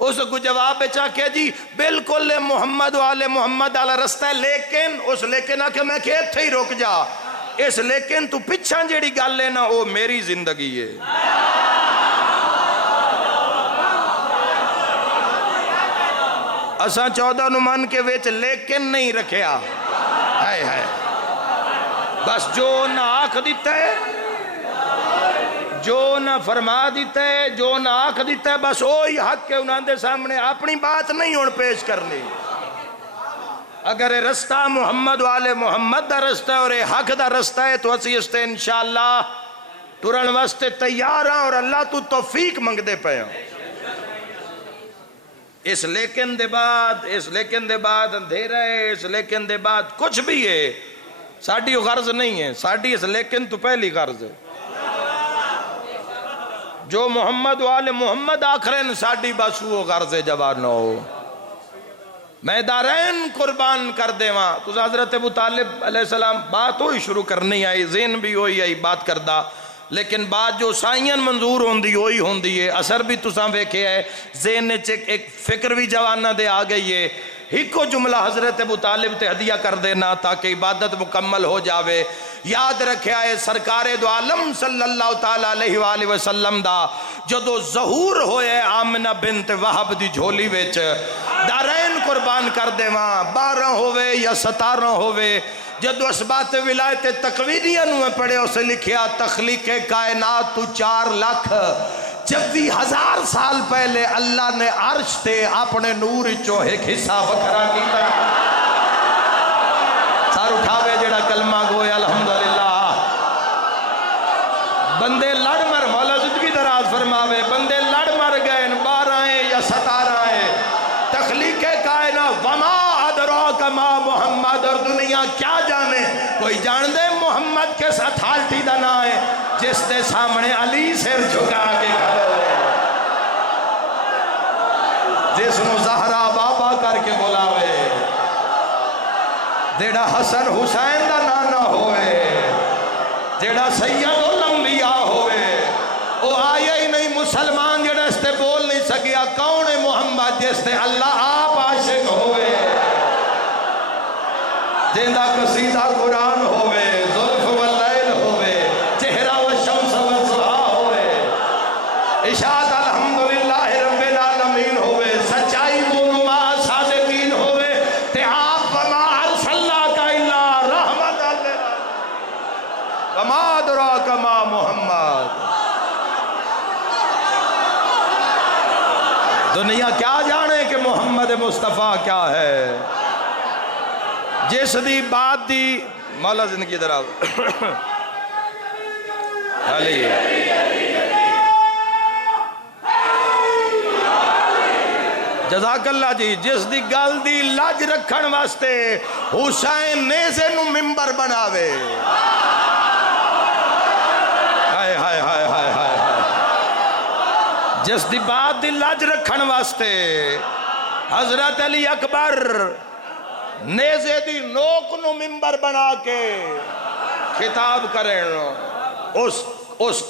اس کو جواب چاہ کیا جی بالکل محمد و آل محمد آلہ رستہ ہے لیکن اس لیکن آکے میں کہت تھے ہی روک جا اس لیکن تو پچھاں جیڑی گال لینا وہ میری زندگی ہے اساں 14 نمان کے ویچ لیکن نہیں رکھیا ہے بس جو نہ آنکھ دیتا ہے جو نہ فرما دیتا ہے جو نہ آنکھ دیتا ہے بس وہی حق کے انہاں دے سامنے اپنی بات نہیں ہون پیش کرنی اگر یہ رستہ محمد والے محمد دا رستہ ہے اور یہ حق دا رستہ ہے تو اسی اس تے انشاءاللہ ٹرن واسطے تیار ہیں اور اللہ تو توفیق منگ دے پہ ہیں اس لیکن دے بعد اندھیرا ہے اس لیکن دے بعد کچھ بھی ہے ساڑھی غرض نہیں ہے ساڑھی اس لیکن تو پہلی غرض ہے جو محمد والے محمد آخرین ساڑھی بس وہ غرض ہے جوانو میں دارین قربان کر دے وہاں تو حضرت ابو طالب علیہ السلام بات ہوئی شروع کرنی آئی ذہن بھی ہوئی آئی بات کردہ لیکن بات جو سائین منظور ہوندی ہوئی ہوندی ہے اثر بھی تو ساں ویکھے ہے ذہن ایک فکر بھی جوانہ دے آگئی ہے ایک کو جملہ حضرت ابو طالب تے ہدیہ کر دینا تاکہ عبادت مکمل ہو جاوے یاد رکھے آئے سرکار دو عالم صلی اللہ تعالیٰ علیہ وآلہ وسلم دا جدو ظہور ہوئے آمنہ بنت وحب دی جھولی ویچ دارین قربان کر دے وہاں 12 ہوئے یا 17 ہوئے جدو اسبات ولایت تقویدیاں میں پڑھے اسے لکھیا تخلیق کائنات تو 4 لاکھ 24,000 سال پہلے اللہ نے عرش تے اپنے نور چو ایک حصہ وکھرا کیتا سار اٹھاوے جڑا کلمہ گوئے الحمدللہ بندے لڑ مر مولا زندگی دراز فرماوے بندے لڑ مر گئے 12 یا 17 تخلیق کائنات وما ادراک ما محمد اور دنیا کیا جانے کوئی جان دے محمد کے ساتھ حالتی دا نہ ہے جس دے سامنے علی سر جھکا کے کھڑے ہوئے جیڑا حسن حسین دا نانا ہوئے، جیڑا سید الانبیاء ہوئے، وہ آیا ہی نہیں مسلمان جیڑا اس تے بول نہیں سکیا کون ہے محمد جس تے اللہ آپ عاشق ہوئے، جیندہ قصیدہ قرآن ہوئے، ظلف واللیل ہوئے، چہرہ والشمس والضحا ہوئے، اشاعت الحمدللہ رب العالمین ہوئے، سچائی بولما صادقین ہوئے، تے آپ وما ارسلناک الا رحمت للعالمین وما ادراک ما محمد۔ دنیا کیا جانے کہ محمد مصطفیٰ کیا ہے، جس دی بات دی مولا زندگی دراز علی جزاک اللہ جی، جس دی گل دی لج رکھن واسطے حسین نیزے نو ممبر بناوے، ہائے ہائے ہائے ہائے ہائے، جس دی بات دی لج رکھن واسطے حضرت علی اکبر نیزے دی نوک نو ممبر بنا کے خطاب کریں اس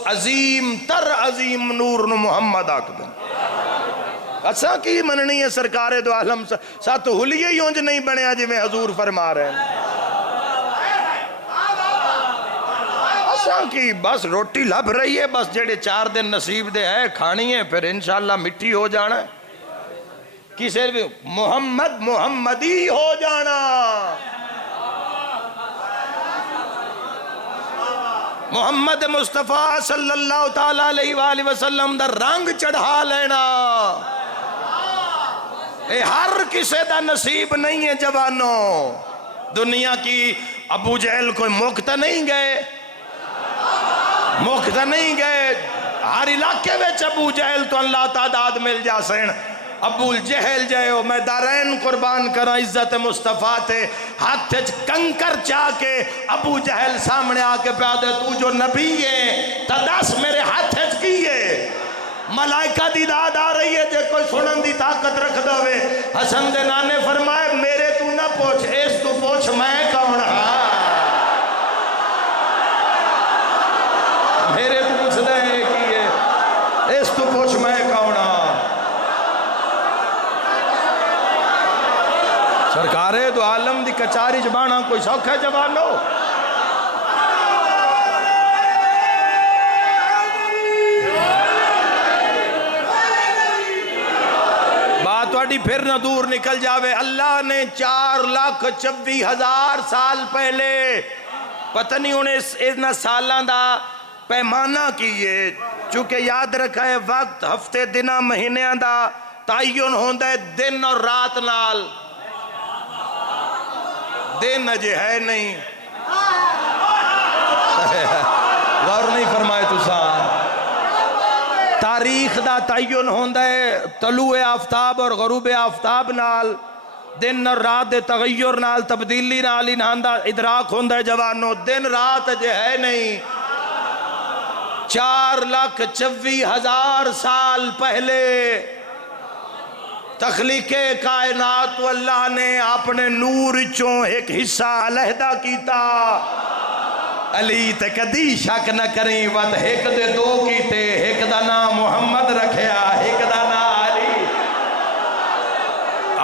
عظیم تر عظیم نور نو محمد آکدن۔ اچھا کی مننی ہے سرکار دو عالم ساتھ حلیہ ہی ہونج نہیں بنیا جی میں حضور فرما رہے ہیں، اچھا کی بس روٹی لب رہی ہے، بس جڑے 4 دن نصیب دے ہے کھانی ہے، پھر انشاءاللہ مٹھی ہو جانا ہے، کسے بھی محمد محمدی ہو جانا، محمد مصطفیٰ صلی اللہ تعالیٰ علیہ وآلہ وسلم دا رنگ چڑھا لینا، اے ہر کسے دا نصیب نہیں ہے جوانوں، دنیا کی ابو جہل کوئی مکت نہیں گئے، مکت نہیں گئے، ہر علاقے میں ابو جہل تو اللہ تعداد مل جا سین، ابو جہل جائے ہو میں دارین قربان کرا عزت مصطفیٰ تے ہاتھ کنکر چاہ کے ابو جہل سامنے آکے پیادے تو جو نبی ہے تداس میرے ہاتھ کیے، ملائکہ دی داد آ رہی ہے جے کوئی سنن دی طاقت رکھ دوے، حسن دے نانے فرمائے میرے تو نہ پوچھ اس تو پوچھ میں کون ہاں، میرے تو پوچھ دے کیے اس تو پوچھ میں کون ہاں۔ سرکارے دو عالم دی کچاری جبانا کوئی شوق ہے جوانو، بات واڑی پھر نہ دور نکل جاوے، اللہ نے 4,26,000 سال پہلے پتہ نہیں انہیں اتنا سالاں دا پیمانہ کیے، چونکہ یاد رکھا ہے وقت ہفتے دنہ مہینیاں دا تعین ہوندہ ہے دن اور رات نال، دن اجے ہے نہیں، غور نہیں فرمائے تو سان، تاریخ دا تعین ہوندہ ہے طلوع آفتاب اور غروب آفتاب نال، دن اور رات دے تغیر نال تبدیلی نال انہاں دا ادراک ہوندہ ہے جوانوں، دن رات اجے ہے نہیں، 4,26,000 سال پہلے تخلیق کائنات و اللہ نے اپنے نور چوں ایک حصہ علیحدہ کیتا، علی تے کدی شک نہ کریں وقت ایک دے 2 کیتے، ایک دا نام محمد رکھیا، ایک دا نام علی،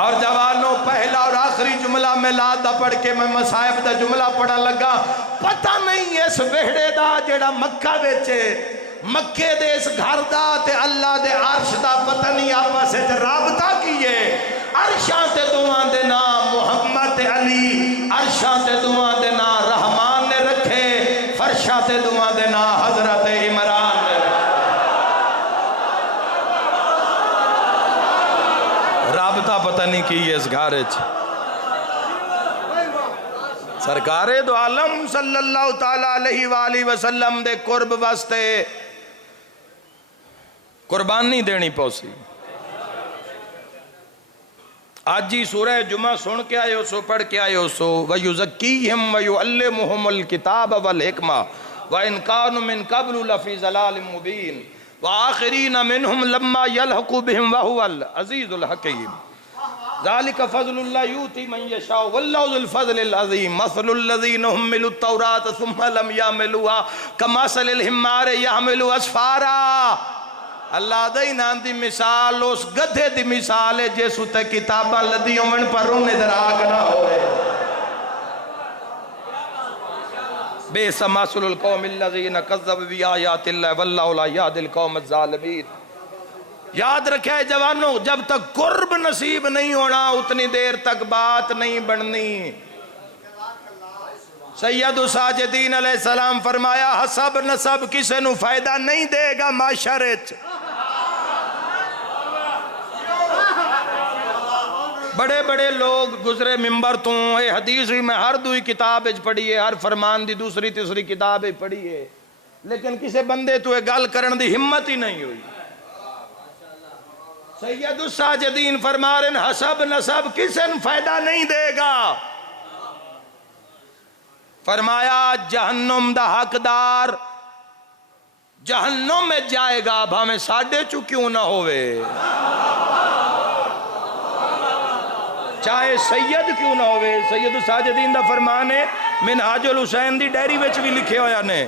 اور جوانوں پہلا اور آخری جملہ میں لادہ پڑھ کے میں مصائب دا جملہ پڑھا لگا، پتہ نہیں اس بہڑے دا جیڑا مکہ بیچے، مکے دے اس گھر دا تے اللہ دے عرش دا پتہ نہیں آپا سے رابطہ کیے، عرشاں تے دعاں دے نام محمد علی، عرشاں تے دعاں دے نام رحمان نے رکھے، فرشاں تے دعاں دے نام حضرت عمران نے رکھے، رابطہ پتہ نہیں کیے اس گھر اچھ۔ سرکار دو عالم صلی اللہ تعالیٰ علیہ وآلہ وسلم دے قرب واسطے قربانی دینی پوسی، آج جی سورہ جمعہ سن کے آئے ہو سو پڑھ کے آئے ہو سو وَيُزَكِّيهِمْ وَيُعَلِّمُهُمُ الْكِتَابَ وَالْحِكْمَةَ وَإِنْ كَانُوا مِنْ قَبْلُ لَفِي ضَلَالٍ مُبِينٍ وَآخِرِينَ مِنْهُمْ لَمَّا يَلْحَقُ بِهِمْ وَهُوَ الْعَزِيزُ الْحَكِيمُ ذالک فضل اللہ یؤتی من یشاء واللہ ذو الفضل العظیم مثل الذین حملوا التوراۃ ثم لم یحملوها کمثل الحمار یحمل اسفارا. اللہ دے نام دی مثال اس گدھے دی مثال ہے جس تے کتاباں لدی ہون پر انہیں دراک نہ ہوئے. بئس مثل القوم الذین کذبوا بآیات اللہ واللہ لا یہدی القوم الظالمین. یاد رکھے جوانوں، جب تک قرب نصیب نہیں ہونا اتنی دیر تک بات نہیں بننی. سید الساجدین علیہ السلام فرمایا حسب نسب کسے نو فائدہ نہیں دے گا معاشرت. بڑے بڑے لوگ گزرے ممبر تو اے حدیث بھی میں ہر دوئی کتاب پڑھی ہے، ہر فرمان دی دوسری تیسری کتاب پڑھی ہے، لیکن کسے بندے تو گل کرن دی ہمت ہی نہیں ہوئی. سید الساجدین فرما رہے ہیں حسب نسب کسے نو فائدہ نہیں دے گا. فرمایا جہنم دا حقدار جہنم میں جائے گا بھامیں ساڑھے چو کیوں نہ ہوئے، چاہے سید کیوں نہ ہوئے. سید الساجدین دا فرمان ہے منہاج الحسین دی ڈیری وچ بھی لکھے ہویا نے.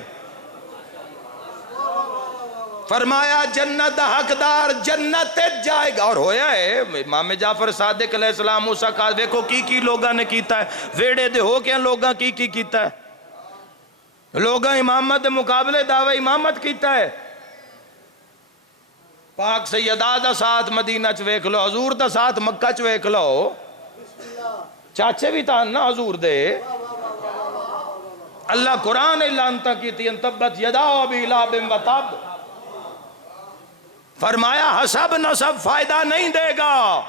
فرمایا جنت دا حقدار جنت جائے گا. اور ہویا ہے امام جعفر صادق علیہ السلام موسیٰ کہا دیکھو کی لوگاں نے کیتا ہے، ویڑے دے ہو کیا لوگاں کی کیتا ہے. لوگاں امامت دے مقابلے دعوی امامت کیتا ہے. پاک سیدہ دا ساتھ مدینہ چ ویکھ لو، حضور دا ساتھ مکہ چ ویکھ لو، چاچے بھی تھا نا حضور دے. اللہ قرآن لانتا کی تھی انتبت یدا ابی لہب و تب. فرمایا حسب نسب فائدہ نہیں دے گا.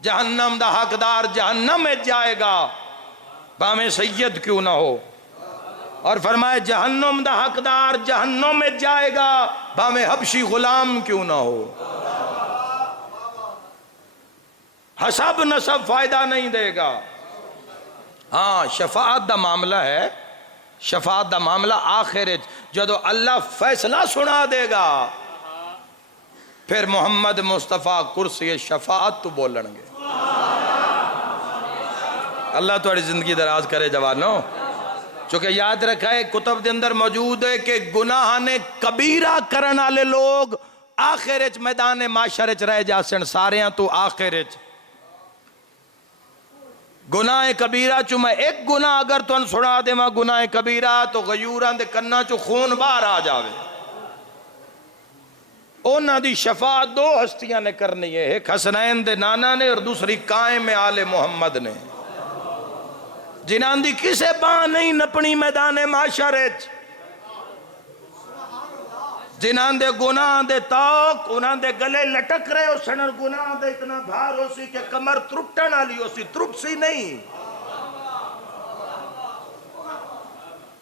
جہنم دا حقدار جہنم میں جائے گا بامیں سید کیوں نہ ہو. اور فرمایا جہنم دا حقدار جہنم میں جائے گا بامیں حبشی غلام کیوں نہ ہو. حسب نسب فائدہ نہیں دے گا. ہاں شفاعت دا معاملہ ہے، شفاعت دا معاملہ آخر جدو اللہ فیصلہ سنا دے گا پھر محمد مصطفیٰ کرسی شفاعت تو بولن گے. اللہ تمہاری زندگی دراز کرے جوانوں. چونکہ یاد رکھا ہے کتب دے اندر موجود ہے کہ گناہ نے کبیرہ کرن والے لوگ آخرت میدان معاشرت رہ جاسن ساریاں تو آخرت. گناہ کبیرہ چو میں ایک گناہ اگر تو ان سنا دے میں گناہ کبیرہ تو غیوران دے کنہ چو خون باہر آ جاوے. اونا دی شفاعت دو ہستیاں نے کرنی ہے، ایک حسنین دے نانا نے اور دوسری قائم آل محمد نے، جنہاں دی کسے باں نہیں نپنی میدان معاشرت. جنہاں دے گناہ دے توق انہاں دے گلے لٹک رہے ہو سنر گناہ دے اتنا بھار ہو سی کہ کمر ترٹن آلی ہو سی، ترٹ سی نہیں.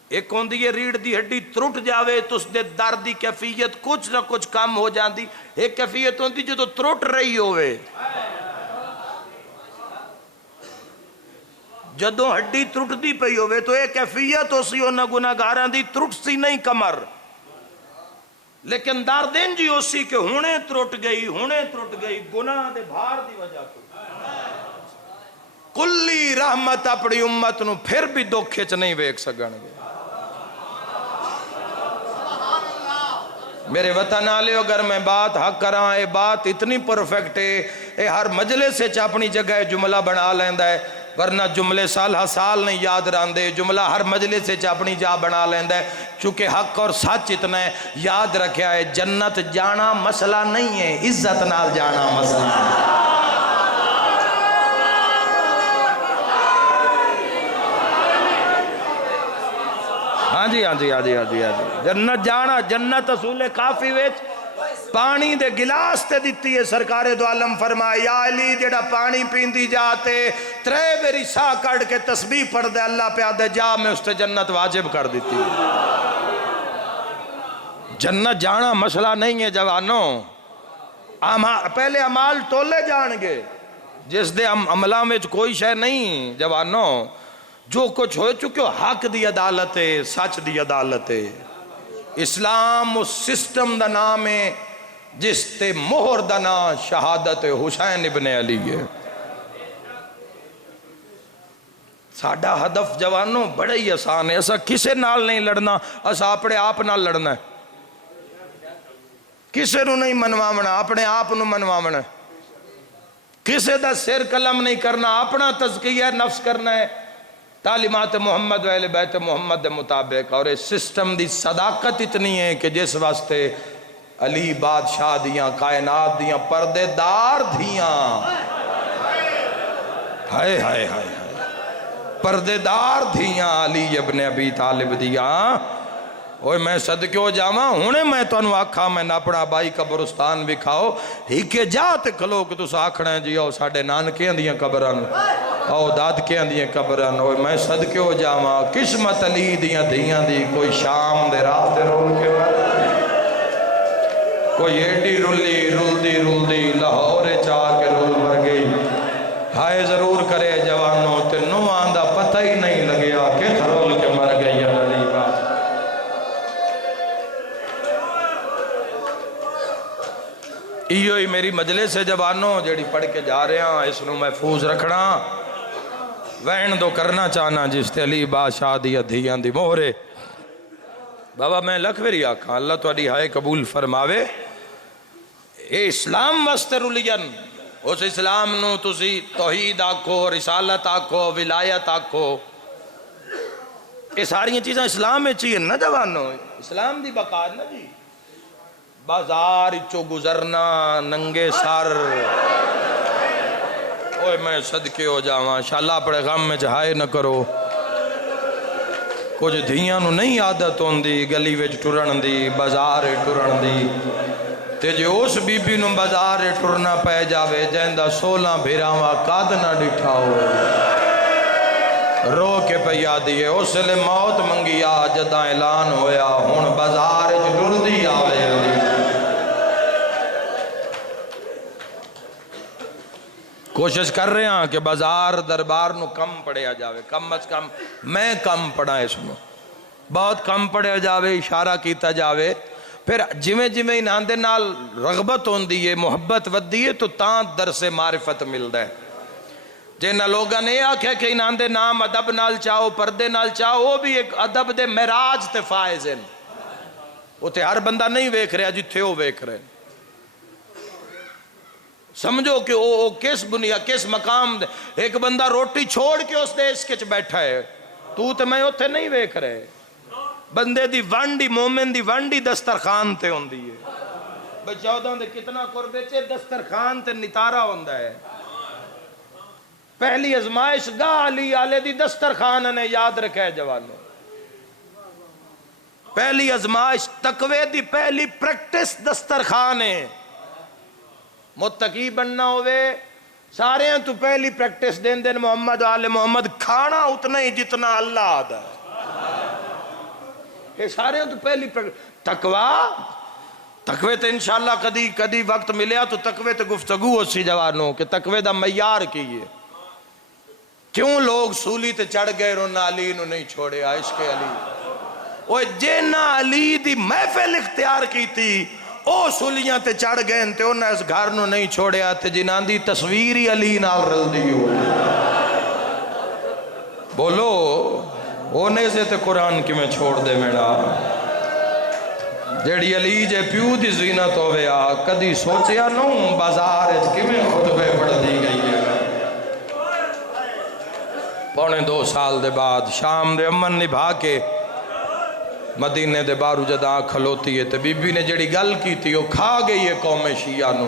ایک ہوندی یہ ریڑھ دی ہڈی ترٹ جاوے تو اس دے درد دی کیفیت کچھ نہ کچھ کم ہو جاندی. ایک کیفیت ہوندی جو تو ترٹ رہی ہوئے. جدوں ہڈی ترٹ دی پئی ہوئے تو ایک کیفیت ہو سی ہونا گناہگاراں دی ترٹ سی نہیں کمر، لیکن دردین جی ہو سی کہ ہونے ترٹ گئی گناہ دے بھار دی وجہ کو. کلی رحمت اپنی امت نو پھر بھی دکھے چ نہیں ویک سکن گے. میرے وطن آلے اگر میں بات حق کراں اے بات اتنی پرفیکٹ ہے اے ہر مجلس سے اپنی جگہ جملہ بنا لیندہ ہے، ورنہ جملے سال ہر سال نہیں یاد راندے. جملہ ہر مجلس سے اپنی جا بنا لیندہ ہے چونکہ حق اور سچ اتنا ہے. یاد رکھیا ہے جنت جانا مسئلہ نہیں ہے، عزت نال جانا مسئلہ ہے. ہاں جی جنت جانا. جنت اصول کافی ویچ پانی دے گلاس تے دیتی ہے. سرکار دو عالم فرمائے یا علی جڑا پانی پیندی جاتے ترے میری ساہ کڑ کے تسبیح پڑھ دے اللہ پہ آدھے جا میں اس تے جنت واجب کر دیتی. جنت جانا مسئلہ نہیں ہے جوانوں. پہلے عمال تولے جان گے جس دے عملہ میں کوئی شے نہیں جوانوں. جو کچھ ہوئے چکے حق دی عدالت ہے، سچ دی عدالت ہے. اسلام اس سسٹم دا نام ہے جس تے مہر دا نام شہادت حسین ابن علی ہے. ساڈا ہدف جوانوں بڑا ہی آسان ہے، اسا کسے نال نہیں لڑنا، اسا اپنے آپ نال لڑنا ہے، کسے نو نہیں منواونا، اپنے آپ نو منواونا ہے، کسے دا سر قلم نہیں کرنا، اپنا تزکیہ نفس کرنا ہے تعلیمات محمد و اہل بیت محمد دے مطابق۔ اور اس سسٹم دی صداقت اتنی ہے کہ جس واسطے علی بادشاہ دیاں کائنات دیاں پردے دار دھیاں، ہائے ہائے ہائے پردے دار دھیاں علی ابن ابی طالب دیاں، اوہ میں صدقے ہو جاواں ہونے میں تو انو آکھا میں اپنا بائی قبرستان بھی کھاؤ ہی کے جاتے کھلو کہ تُس آکھنا ہے جی او ساڑھے نانکے دیاں قبران او دادکے دیاں قبران، اوہ میں صدقے ہو جاواں قسمت علی دیاں دھیاں دی کوئی شام دے رات دے رول کے کوئی ایڈی رلدی لاہور چاہ کے رول مر گئی، ہائے ضرور کرے جوانوں تے نو آندہ پتہ ہی نہیں لگیا کہ رول کے مر گئی علی بات۔ ایو ہی میری مجلس ہے جوانوں جیڑی پڑھ کے جا رہے ہیں، اس نو محفوظ رکھنا، وین دو کرنا چاہنا جس تے علی بادشاہ دی دھیاں دی مہرے۔ بابا میں لکھ ویری آکھاں اللہ تو علی ہائے قبول فرماوے، اے اسلام واسطے رلین، اس اسلام نو تسی توحید آکھو، رسالت آکھو، ولایت آکھو، یہ ساری چیزیں اسلام میں چاہیے نا جوانوں، اسلام دی بقا نا جی، بازار چو گزرنا ننگے سر، اوہ میں صدقے ہو جاواں انشاءاللہ اپنے غم میں جہائے نہ کرو، کچھ دھیاں نو نہیں عادت ہوندی گلی وچ ٹرن دی، بازار ٹرن دی، تے جے اس بی بی نو بازار ٹرنا پہ جاوے جیندہ 16 بھیراواں قاد نہ ڈٹھا ہو، رو کے پیا دیئے اس لئے موت منگیا جدہ اعلان ہویا ہون بازار ٹر دی آوے علی۔ کوشش کر رہے ہیں کہ بازار دربار نو کم پڑھیا جاوے، کم از کم میں کم پڑھا اس نو، بہت کم پڑھیا جاوے، اشارہ کیتا جاوے، پھر جویں جویں انہاں دے نال رغبت ہوندی ہے، محبت ودی ہے تو تاں درس معرفت ملدا ہے۔ جنہاں لوگاں نے آکھے کہ انہاں دے نام ادب نال چاہو، پردے نال چاہو، وہ بھی ایک ادب دے معراج تے فائز ہیں، وہ تے ہر بندہ نہیں ویکھ رہا جتھے وہ ویکھ رہے، سمجھو کہ وہ کس بنیاد کس مقام دے، ایک بندہ روٹی چھوڑ کے اس دیش کے بیٹھا ہے، تو تے میں اتھے نہیں ویکھ رہے، بندے دی وانڈی مومن دی وانڈی دسترخان تے ہوندی ہے، بھئی 14 دے کتنا قربے چے دسترخان تے نتارہ ہوندہ ہے، پہلی ازمائش گاہ علی آلے دی دسترخان نے یاد رکھے جوانوں، پہلی ازمائش تقوی دی پہلی پریکٹس دسترخان ہے، متقی بننا ہوئے سارے ہیں تو پہلی پریکٹس دین دین محمد و آل محمد کھانا اتنا ہی جتنا اللہ آدھا ہے، یہ سارے ہیں تو پہلی تقوی تے انشاءاللہ کدی وقت ملیا تو تقوی تے گفتگو ہو سی جوانوں کہ تقوی دا معیار کیے، کیوں لوگ سولی تے چڑھ گئے رونا علی نو نہیں چھوڑے عشق علی، وہ جینا علی دی محفل اختیار کی تھی او سولیاں تے چڑھ گئے تے انہیں اس گھر نو نہیں چھوڑے آتے جنان دی تصویری علی نال رل دی ہو، بولو اونے سے تے قرآن کی میں چھوڑ دے میڑا، جیڑی علی جے پیو دی زینت ہویا کدی سوچیا نوں بازار کی میں خطبے پڑھ دی گئی ہے، 2.25 سال دے بعد شام دے امن نبھا کے مدینے دے بارو جدہ کھلوتی ہے تے بی بی نے جڑی گل کی تھی وہ کھا گئی ہے قوم شیعہ نو،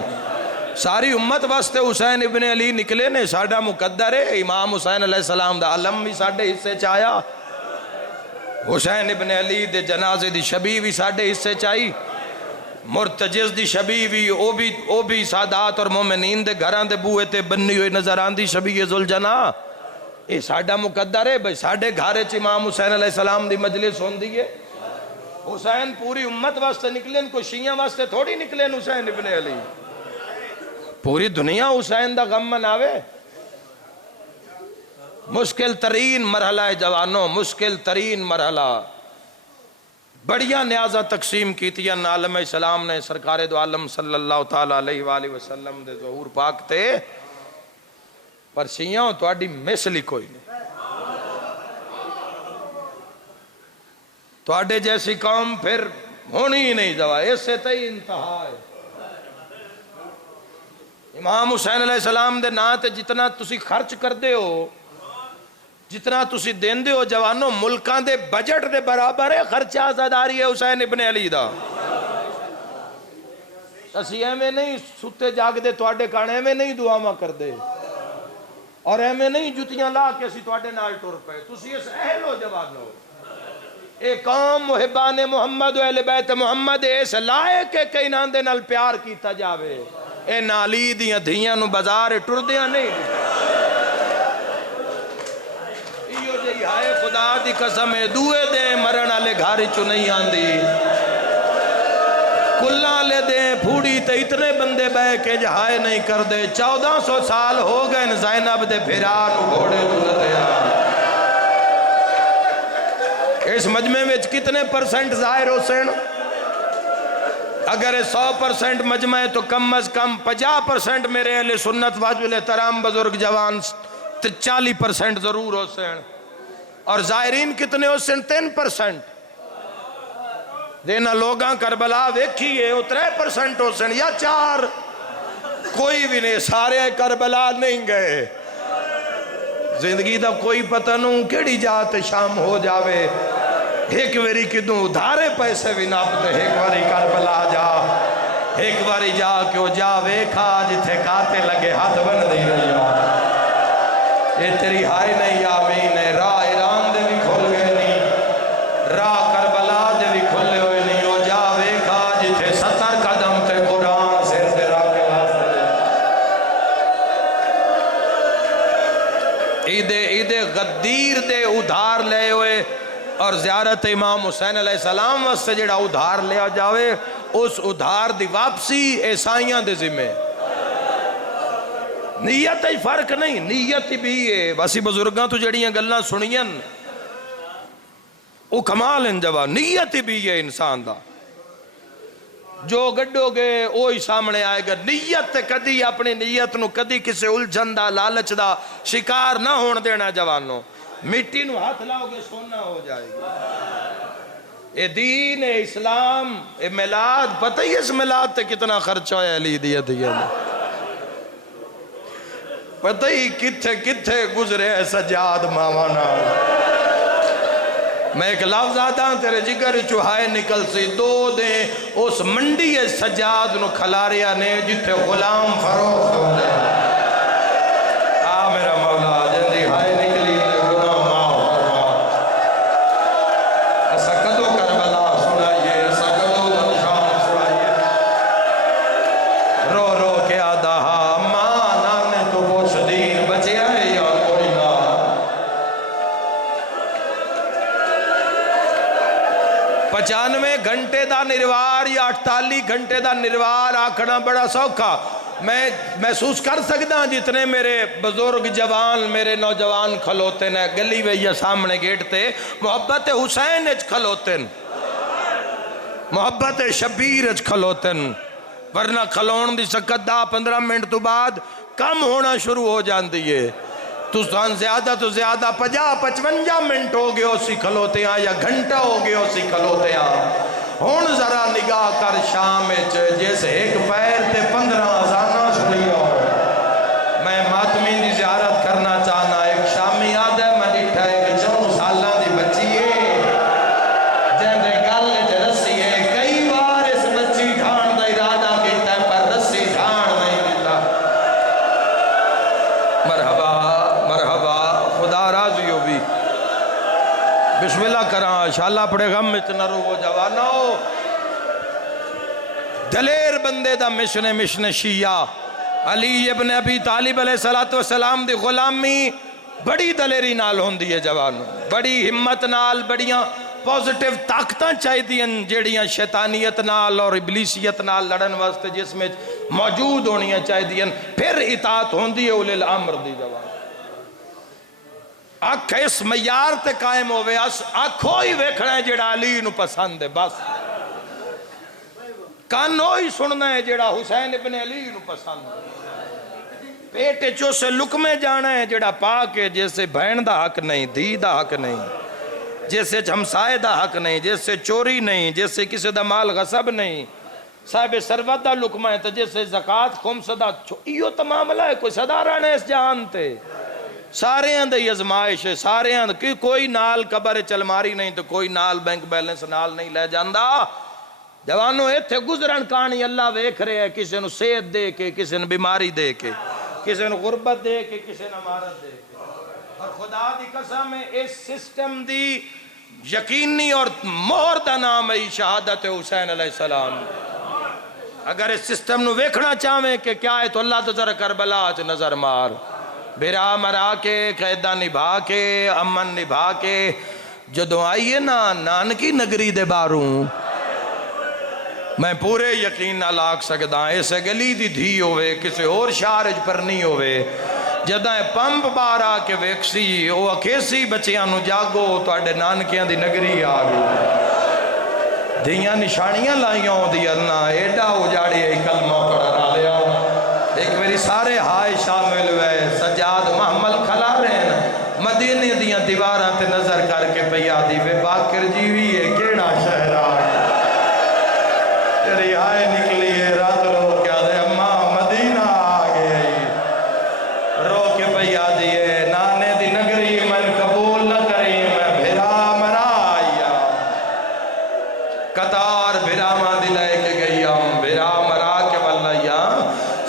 ساری امت واسطے حسین ابن علی نکلے نے، ساڑھا مقدر ہے امام حسین علیہ السلام دا علم بھی ساڑھے حصے چاہیا، حسین ابن علی دے جنازے دی شبی بھی ساڑھے حصے چاہی، مرتجز دی شبی بھی او بھی سادات اور مومنین دے گھران دے بوئے تے بنی ہوئی نظر آن دی شبی ذوالجناح، اے ساڑھا مقدر ہے بھئی ساڑھے گھارے چ امام حسین علیہ السلام دی مجلس ہون دی ہے، حسین پوری امت واسطے نکلیں کوئی شیعہ واسطے تھوڑی نکلیں حسین ابن علی، پوری دنیا حسین دا غم مناوے، مشکل ترین مرحلہ ہے جوانوں، مشکل ترین مرحلہ، بڑیاں نیازہ تقسیم کیتی ہیں عالم اسلام نے سرکار دو عالم صلی اللہ تعالیٰ علیہ وآلہ وسلم دے ظہور پاک تے، پر شیعوں تو اڈی مثلی کوئی نہیں، تواڈے جیسی قوم پھر ہونی ہی نہیں جوا، اسے تے انتہا ہے۔ امام حسین علیہ السلام دے نا تے جتنا تسی خرچ کر دے ہو، جتنا تسی دین دے ہو جوانوں، ملکان دے بجٹ دے برابر ہے خرچہ زاداری ہے حسین ابن علی دا۔ اسی ایمیں نہیں ستے جاگ دے تواڈے کان، ایمیں نہیں دعاواں کر دے، اور ایمیں نہیں جتیاں لا کے اسی تواڈے نال ٹر پے۔ تسی اس اہل ہو جوانوں، اے قوم محبان محمد و اہل بیت محمد اس لائق ہے کہ انہاں دے نال پیار کیتا جاوے۔ اے نالی دیاں دھیاں نو بازار ٹر دیاں نہیں، ایو جی ہائے خدا دی قسم دوئے دے مرن والے گھر چو نہیں آندی، کلاں لے دیں پھوڑی تے اتنے بندے بے کے جہائے نہیں کر دے۔ 1400 سال ہو گئے زینب دے پھرا نو گھوڑے تو لدیا۔ اس مجمع میں کتنے پرسنٹ ظاہر حسین؟ اگر 100% مجمع ہے تو کم از کم 50% میرے اہل سنت واجب احترام بزرگ جوان، 40% ضرور حسین، اور ظاہرین کتنے حسین؟ 10%۔ دینا لوگاں کربلا ویکھیے 3% حسین یا 4، کوئی بھی نہیں، سارے کربلا نہیں گئے۔ زندگی دا کوئی پتہ نوں کیڑی جات شام ہو جاوے، ایک ویری کدوں ادھارے پیسے بھی ناپتے، ایک واری کربلا جا، ایک واری جا کہ وہ جا ویکھا جتھے کاتے لگے ہاتھ بن دی رہی ہو۔ یہ تیری ہائے نہیں آمین ہے، راہ ایران دے بھی کھول گئے نہیں، راہ کربلا دے بھی کھولے ہوئے نہیں، وہ جا ویکھا جتھے 70 قدم تے قرآن سر دے راہ کے واسطے دے۔ عید غدیر دے ادھار لے ہوئے، اور زیارت امام حسین علیہ السلام واسطے جڑا ادھار لیا جاوے، اس ادھار دی واپسی عیسائیاں دے ذمہ۔ نیت ہی فرق نہیں، نیت بھی ہے۔ واسی بزرگاں تو جڑیاں گلاں سنیاں او کمال ان جواب، نیت بھی ہے انسان دا، جو گڈو گے وہی سامنے آئے گا۔ نیت کدی اپنی نیت نو کدی کسے الجھن دا لالچ دا شکار نہ ہون دینا جوانوں۔ مٹی نو ہاتھ لاؤ گے سونا ہو جائے گا۔ اے دین، اے اسلام، اے میلاد، پتہ ہی اس میلاد تے کتنا خرچہ ہے علی دیا دیا میں، پتہ ہی کتھے کتھے گزرے ہے سجاد ماوانا۔ میں ایک لفظ آدھا تیرے جگر چوہائے نکل سی، 2 دیں اس منڈی سجاد نو کھلاریا نے جتھے غلام فروخت ہو دے۔ آ میرا مولا جندی ہائے نکلی تے گناہ معاف فرما۔ ایسا کدو کربلا سنائیے، ایسا کدو بدشان سنائیے، رو رو کے آدھا ماں نانے تو پوچھ دین بچے آئے یا کوئی نہ۔ 95 گھنٹے دا نروار یا 48 گھنٹے دا نروار آکھنا بڑا سوکھا۔ میں محسوس کر سکتا ہوں جتنے میرے بزرگ جوان، میرے نوجوان کھلوتے ہیں گلی وے یا سامنے گیٹ تے، محبت حسین اچ کھلوتے ہیں، محبت شبیر اچ کھلوتے ہیں، ورنہ کھلون دی سکت 10-15 منٹ تو بعد کم ہونا شروع ہو جاندی ہے۔ تو زیادہ تو زیادہ 50-55 منٹ ہو گئے اسی کھلوتے ہیں، یا گھنٹہ ہو گئے اسی کھلوتے ہیں۔ ہون ذرا نگاہ کر شام جیسے ایک پیر تے 15 آزانہ سنی ہو۔ میں ماتمی دی زیارت کرنا چاہنا، ایک شامی یاد ہے میں ڈٹھا ایک 4 سالہ دی بچی ہے جن دے گل چ رسی ہے، کئی بار اس بچی ڈھان دا ارادہ کیتا ہے پر رسی ڈھان نہیں دیتا۔ مرحبا مرحبا، خدا راضی ہو بھی، بسم اللہ کراں انشاءاللہ پڑے غم اتنا رو ہو جوانو۔ دلیر بندے دا مشن شیعہ علی ابن ابی طالب علیہ السلام دی غلامی بڑی دلیری نال ہوندی ہے جوانو، بڑی ہمت نال، بڑیاں پوزیٹیو طاقتاں چاہی دیاں جیڑیاں شیطانیت نال اور ابلیسیت نال لڑن واسطے جس میں موجود ہونیاں چاہی دیاں، پھر اطاعت ہوندی ہے اولی الامر دی جوانو۔ آنکھ اس معیار تے قائم ہوئے، آنکھوں ہی ویکھنا ہے جیڑا علی نو پسند ہے، بس کانوں ہی سننا ہے جیڑا حسین ابن علی نو پسند ہے، پیٹ چو سے لکمے جانا ہے جیڑا پاک ہے، جیسے بہن دا حق نہیں، دھی دا حق نہیں۔ جس سے ہمسائے دا حق نہیں، جس سے چوری نہیں، جس سے کسی دا مال غصب نہیں، صاحب ثروت دا لقمہ ہے، تو جس سے زکات خمس دا ایو تمام معاملہ ہے، کوئی صدارہ نے اس جہان تے سارے اندر یہ ازمائش ہے، سارے اندر کوئی نال قبر چلماری نہیں تو کوئی نال بینک بیلنس نال نہیں لے جاندہ۔ جوانوں ایتھے گزرن کہانی اللہ ویکھ رہے ہیں، کسی نو صحت دے کے، کسی نو بیماری دے کے، کسی نو غربت دے کے، کسی نو امارت دے کے، اور خدا دی قسم ہے اس سسٹم دی یقینی اور مہر دا نام ہے شہادت حسین علیہ السلام۔ اگر اس سسٹم نو ویکھنا چاہویں کہ کیا ہے تو اللہ تو ذرا کربلا چ نظر مار، بیرا مرا کے، قیدہ نبھا کے، امن نبھا کے، جدوں آئیے نا نانکی نگری دے باروں، میں پورے یقین نہ لاکھ سکتا ہوں اسے گلی دی دھی ہوئے، کسی اور شارج پر نہیں ہوئے، جدائیں پمپ بار آ کے ویکسی او اکیسی بچیاں نو جاگو تو اڈے نانکیاں دی نگری آگو، دیاں نشانیاں لائیاں ہوں دی اللہ ایڈا اجاڑی ہے کلمہ پڑھا را لیا۔ ایک میری سارے ہائے شامل ہوئے، سجاد محمل کھلا رہے ہیں، مدینے دیاں دیواراں تے نظر کر کے پیادی وے باکر جیوی ہے کیڑا شہرہ تیری ہائے نکلی ہے رات رو کیا دے اماں مدینہ آگئی رو کے پیادی ہے نانے دی نگری من قبول نہ کری میں بھیرا مرا آیا قطار بھیرا ماں دلائے کے گئی ہم بھیرا مرا کے واللہ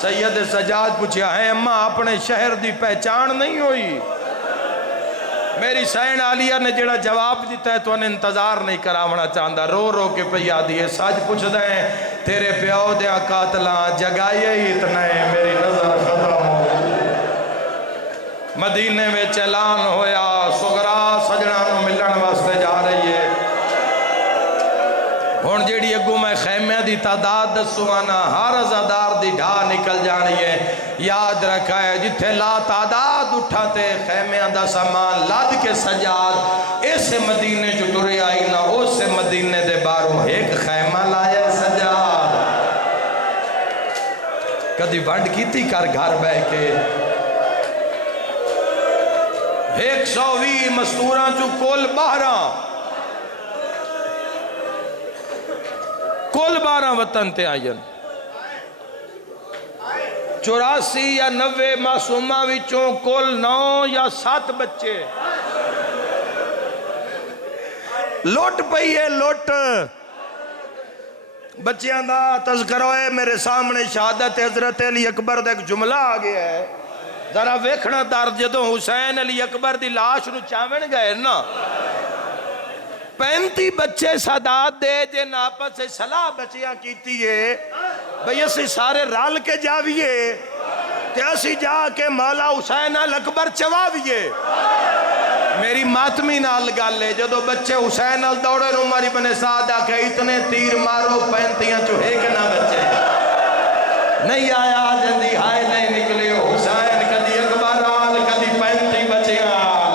سید سجاد پوچھیا ہے اماں اپنے شہر دی پہچان نہیں ہوئی؟ میری سین عالیہ نے جڑا جواب دیتا ہے تو انہیں انتظار نہیں کراونا چاہتا، رو رو کے پیا دیئے سچ پوچھ دیں تیرے پیو دیاں قاتلاں جگائیے ہی اتنا ہے میری نظر ختم ہو۔ مدینے میں چلان ہویا سغرا سجنانوں ملن واسطے جا رہی ہے، ہون جیڑی اگو میں خیمہ دی تعداد دسوانا ہر ازادار دی ڈھا نکل جانی ہے، یاد رکھا ہے جتھے لا تعداد اٹھاتے خیمہ دا سامان لاد کے سجاد اس مدینے جو ٹرے آئی نا اس مدینے دے باروں ایک خیمہ لایا سجاد کدی بڑھ کیتی کر گھر بے کے 120 مستوراں جو کل 12 وطن تے آئین 84 یا 90 معصومہ وچوں کل 9 یا 7 بچے لوٹ پئی ہے لوٹ بچیاں دا تذکرہ ہے میرے سامنے شہادت حضرت علی اکبر دا ایک جملہ آگیا ہے ذرا ویکھنا دار جدوں حسین علی اکبر دی لاش نو چاون گئے نا 35 بچے سادات دے جن آپس سے صلاح بچیاں کیتی ہے بھئی اسی سارے رال کے جاویے تے اسی جا کے مولا حسین اکبر چواویے میری ماتمی نال گل ہے جدو بچے حسین دوڑے نو ماری بنے سادہ کہ اتنے تیر مارو 35 چوہے کے نہ بچے نہیں آیا جندی ہائے نہیں نکلے حسین کدی اکبر آل کدی 35 بچیاں آل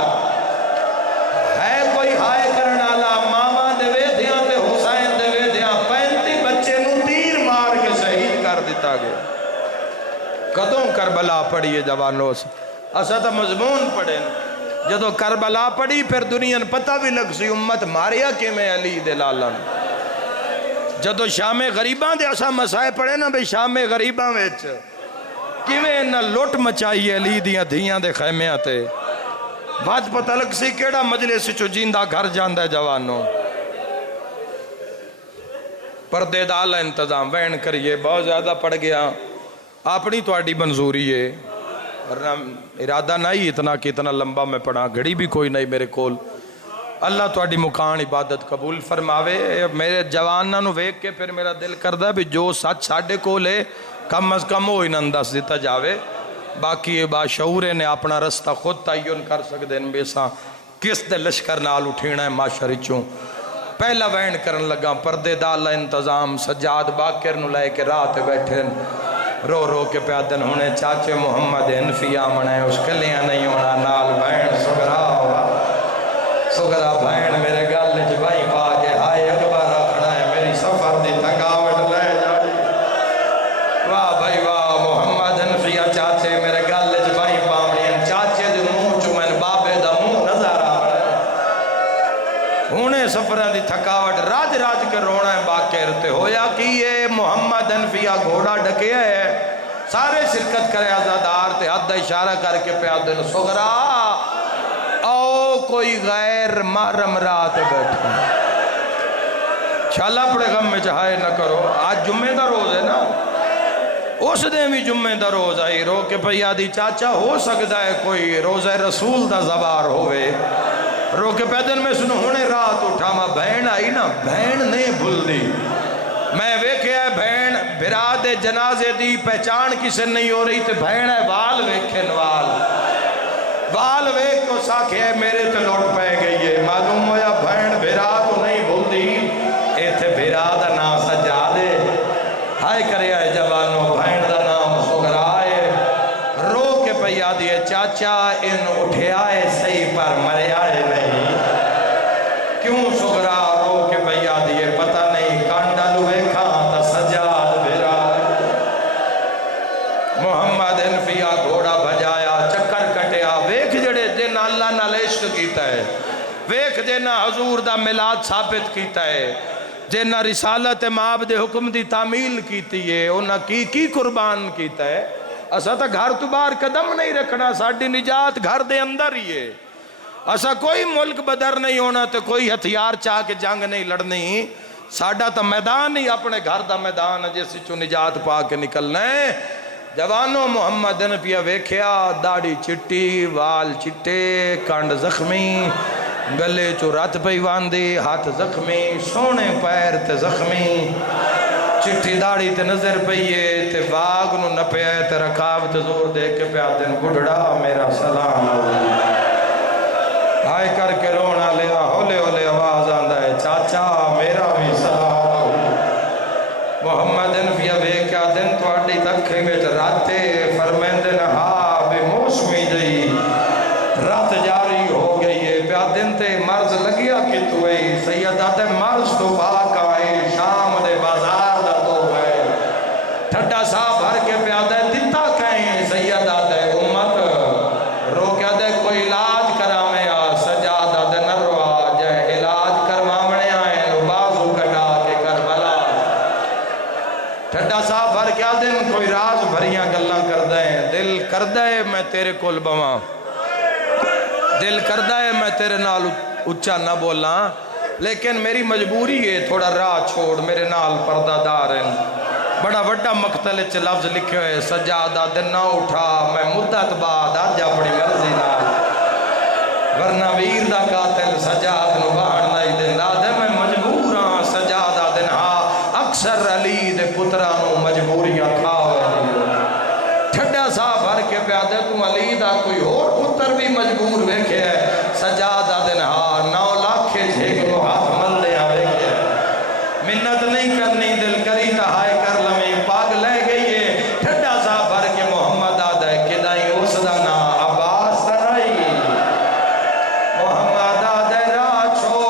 ہے کوئی ہائے کرنا لا ماما دوے دیاں تے حسین دوے دیاں 35 بچے نو تیر مار کے شہید کر دیتا گیا کدوں کربلا پڑی ہے جوانوں سے اسا تا مضمون پڑھے جدو کربلا پڑی پھر دنیا پتہ بھی لگ سی امت ماریا کہ میں علی دے لالن جدو شام غریباں دے اسا مسائے پڑھے نا بھئی شام غریباں ویچ کیویں نہ لوٹ مچائی علی دیاں دھیاں دے خیمیاں تے بات پتہ لگ سی کیڑا مجلس چو جیندہ گھر جاندہ ہے جوانوں پردے دالا انتظام وین کریے بہت زیادہ پڑ گیا اپنی تو آڈی منظوری ہے ورنہ ارادہ نہیں اتنا کہ اتنا لمبا میں پڑھا گھڑی بھی کوئی نہیں میرے کول اللہ تو آڈی مکان عبادت قبول فرماوے میرے جوانہ نو ویک کے پھر میرا دل کردہ بھی جو سچ ساڑھے کولے کم از کم ہو انہاں دس دیتا جاوے باقی باشعورے نے اپنا رستہ خود تعین کر سکتے ہیں بیسا کس دے لشکر نال اٹھینا ہے معاشر چوں پہلا وین کرن لگا پردے دالا انتظام سجاد باکر نو لائے کے رات بیٹھے رو رو کے پیادن ہونے چاچے محمد انفی آمنے اس کلیاں نہیں ہونا نال بین سگرا ہوا سگرا بین میرے گل جبائی پا کے ہائے اکبر رکھنا ہے میری سفر دی تھکاوٹ لے جاڑی واہ بھائی واہ محمد انفی چاچے میرے گل جبائی پا منین چاچے دے منہ چو میں بابے دا منہ نظر آ رہا ہے تھکاوٹ راج راج کے رونا ہے باقر تے ہویا کہ یہ محمد انفیہ گھوڑا ڈکے ہے سارے شرکت کرے آزادار تے حد اشارہ کر کے پیادن سغرا او کوئی غیر محرم رات بیٹھا چھالا پڑے غم میں چاہے نہ کرو آج جمعہ دا روز ہے نا اس دن بھی جمعہ دا روز آئی رو کے پیادی چاچا ہو سکتا ہے کوئی روزہ رسول دا زبار ہوئے رو کے پیدن میں سنو ہونے رات اٹھا ماں بہن آئی نا بہن نہیں بھول دی میں ویکھے ہے بہن بھرا دے جنازے دی پہچان کسے نہیں ہو رہی تے بہن ہے وال ویکھے وال ویکھ کو ساکھے ہے میرے تے لوٹ پہ گئی ہے معلوم ہویا بہن بھرا تو نہیں بھول دی اے تھے بھرا دا نام سجا دے ہائے کرے آئے جوانوں بہن دا نام سغرا ہے رو کے پیا دیئے چاچا ان اٹھے آئے صحیح پر مرے آئے نہیں کیوں سغرا رو کے پیا دیئے پتہ نہیں کانڈا لوے کھان تا سجاد بھرا محمد انفیہ گھوڑا بھجایا چکر کٹیا ویکھ جڑے جن اللہ نال عشق کیتا ہے ویکھ جنہ حضور دا ملاد ثابت کیتا ہے جنہ رسالت ماب دے حکم دی تعمیل کیتی ہے انہاں کی قربان کیتا ہے اسا تا گھر تو باہر قدم نہیں رکھنا ساڑی نجات گھر دے اندر ہی ہے اسا کوئی ملک بدر نہیں ہونا تو کوئی ہتھیار چاہ کے جنگ نہیں لڑنی ساڑا تا میدان ہی اپنے گھر دا میدان جیسی چو نجات پا کے نکلنا ہے جوانوں محمد انفیہ ویکھیا داڑھی چٹی وال چٹے کانڈ زخمی گلے چو رات پیوان دی ہاتھ زخمی سونے پیر تے زخمی چٹی داڑھی تے نظر پئیے تے واگ نو نپے تے رکھاو تے زور دے کے پیا دن بڑھڑا میرا سلام ہائے کر کے رونا لیا ہولے ہولے آواز آندہ ہے چاچا میرا بھی سلام محمد انفیہ ویکھیا دن تواڈی تکھے وچ راتے فرمیندے نہ ہا بے موسمی جئی رات جاری ہو گئی ہے پیا دن تے مرض لگیا کہ تو اے سیدہ تے مرض تو پاک آئے شام دے بازار دا تو ہے ٹھڈا سا بھر کے پیا دے دیتا کہیں سیدہ تے امت رو کیا دے کوئی علاج کرامے آ سجادہ دے نروا جائے علاج کرمامنے آئے نو بازو کٹا کے کربلا ٹھڈا سا بھر کیا دن کوئی راز بھریاں گلاں کر دیں دل کر دے میں تیرے کول بواں دل کردہ ہے میں تیرے نال اچھا نہ بولا لیکن میری مجبوری ہے تھوڑا راہ چھوڑ میرے نال پردہ دار ہیں بڑا وڈا مقتل چ لفظ لکھے ہوئے سجادہ دن نہ اٹھا میں مدت بعد آج اپنی مرضی نال ورنہ ویر دا قاتل سجاد نو باہر نہیں دیندا دے میں مجبور ہاں سجادہ دن ہاں اکثر علی دے پترانو مجبوریاں کھا ہوئے ٹھڈا سا بھر کے پیادے تم علی دا کوئی اور پتر بھی مجبور ویکھے ہے سجادہ دن ہاں 9 لاکھ جھیک کو ہاتھ مل دیا ویکھے منت نہیں کرنی دل کری تہائے کر لمیں پاگ لے گئی ہے ٹھڈا سا بھر کے محمد آدھے کدائی اس دا نا عباس ترائی محمد آدھے راہ چھوڑ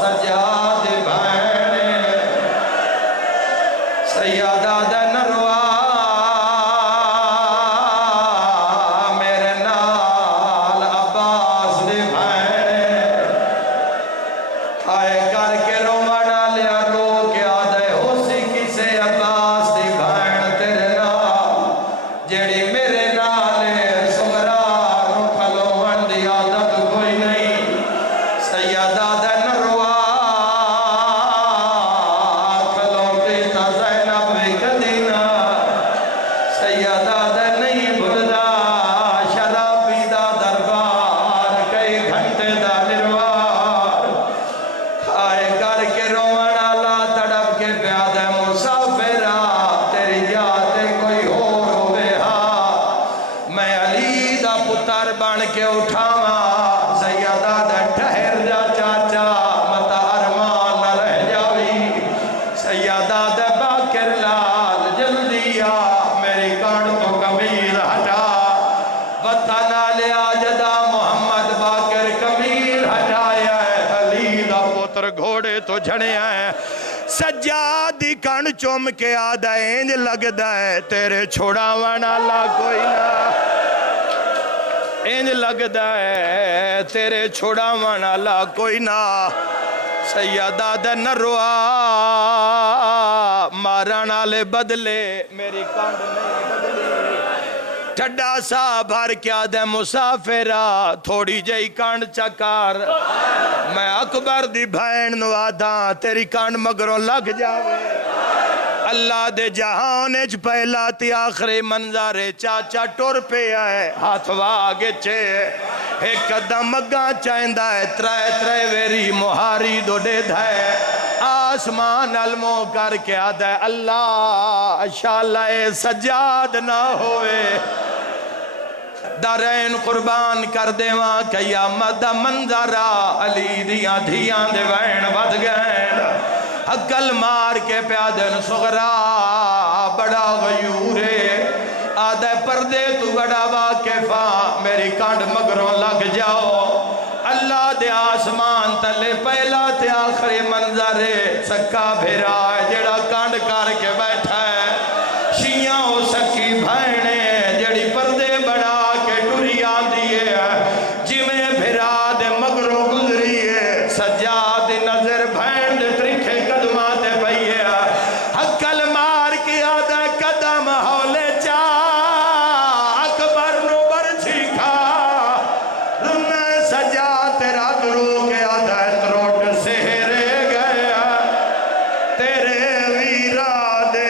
سجاد بھائنے سیادہ دے نروا میرے نال عباس دے بھائنے آئے کر کے رومانا لیا رو کے آدھے ہو سی کسے عباس دے بھائن تیرے نال جیڑی میرے نال سغرا رو پھلوان دی عادت کوئی نہیں سیادہ دے نروا کھلوتے تا زینب کدینا سیادہ دے نہیں بھلدا شرابی دا دربار کئی گھنٹے دا نروار آئے کر کے رومانا لا تڑپ کے پیادہ مسافرہ تیری جاتے کوئی اور ہوئے ہاں میں علی دا پتر بن کے اٹھاواں سیادہ دا ٹھہر جا چاچا متا ارمان نہ رہ جاوی سیادہ دا باکر لال جلدی آ میری کان تو کمیل ہٹا وطنہ لیا جدا محمد باکر کمیل ہٹایا ہے علی دا پتر گھوڑے تو جھڑے ہیں سجادی کان چوم کے آدھا انج لگ دا ہے تیرے چھوڑا وانا اللہ کوئی نہ انج لگدا ہے تیرے چھڑاون والا کوئی نہ سیدہ دے نروا مارن والے بدلے میری کانڈ نہیں بدلی ٹھڈا سا بھر کیا دے مسافرہ تھوڑی جئی کانڈ چکار میں اکبر دی بھین نو آدھاں تیری کانڈ مگروں لگ جاوے اللہ دے جہان اچ پہلا تی آخری منظر چاچا ٹور پہ آئے ہاتھ واگے چھے ایک قدم مگاں چاہندہ ہے ترائے ترائے ویری مہاری دو دے دھائے آسمان علموں کر کے آدھے اللہ شاللہ سجاد نہ ہوئے دارین قربان کر دے وہاں قیامت دا منظرہ علی دیاں دھیاں دے وین ود گئن حقل مار کے پیادن سغرا بڑا غیورے آدھے پردے تو بڑا واقفا میری کانڈ مگروں لگ جاؤ اللہ دے آسمان تلے پہلا تے آخری منظرے سکا بھیرا ہے جڑا کانڈ کر کے بیٹھا ہے شیعہ ہو سکی بھائنے جڑی پردے بڑا کے ٹوری آن دیئے جی میں بھیرا دے مگروں گزریے سجاد نظر بھین دے ترکھے قدمات پہیے حقل مار کے آدھا قدم ہولے چا اکبر نو برچھی کھا رن سجا تیرا درو کے آدھا تروٹ سے رہ گیا تیرے ویرا دے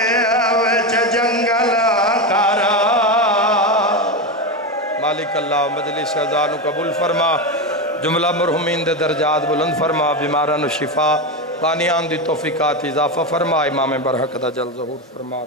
وچ جنگل کارا مالک اللہ مجلس اذانو قبول فرما جملہ مرحومین دے درجات بلند فرما بیماران و شفا قانیان دی توفیقات اضافہ فرما امام برحق دا جل ظہور فرما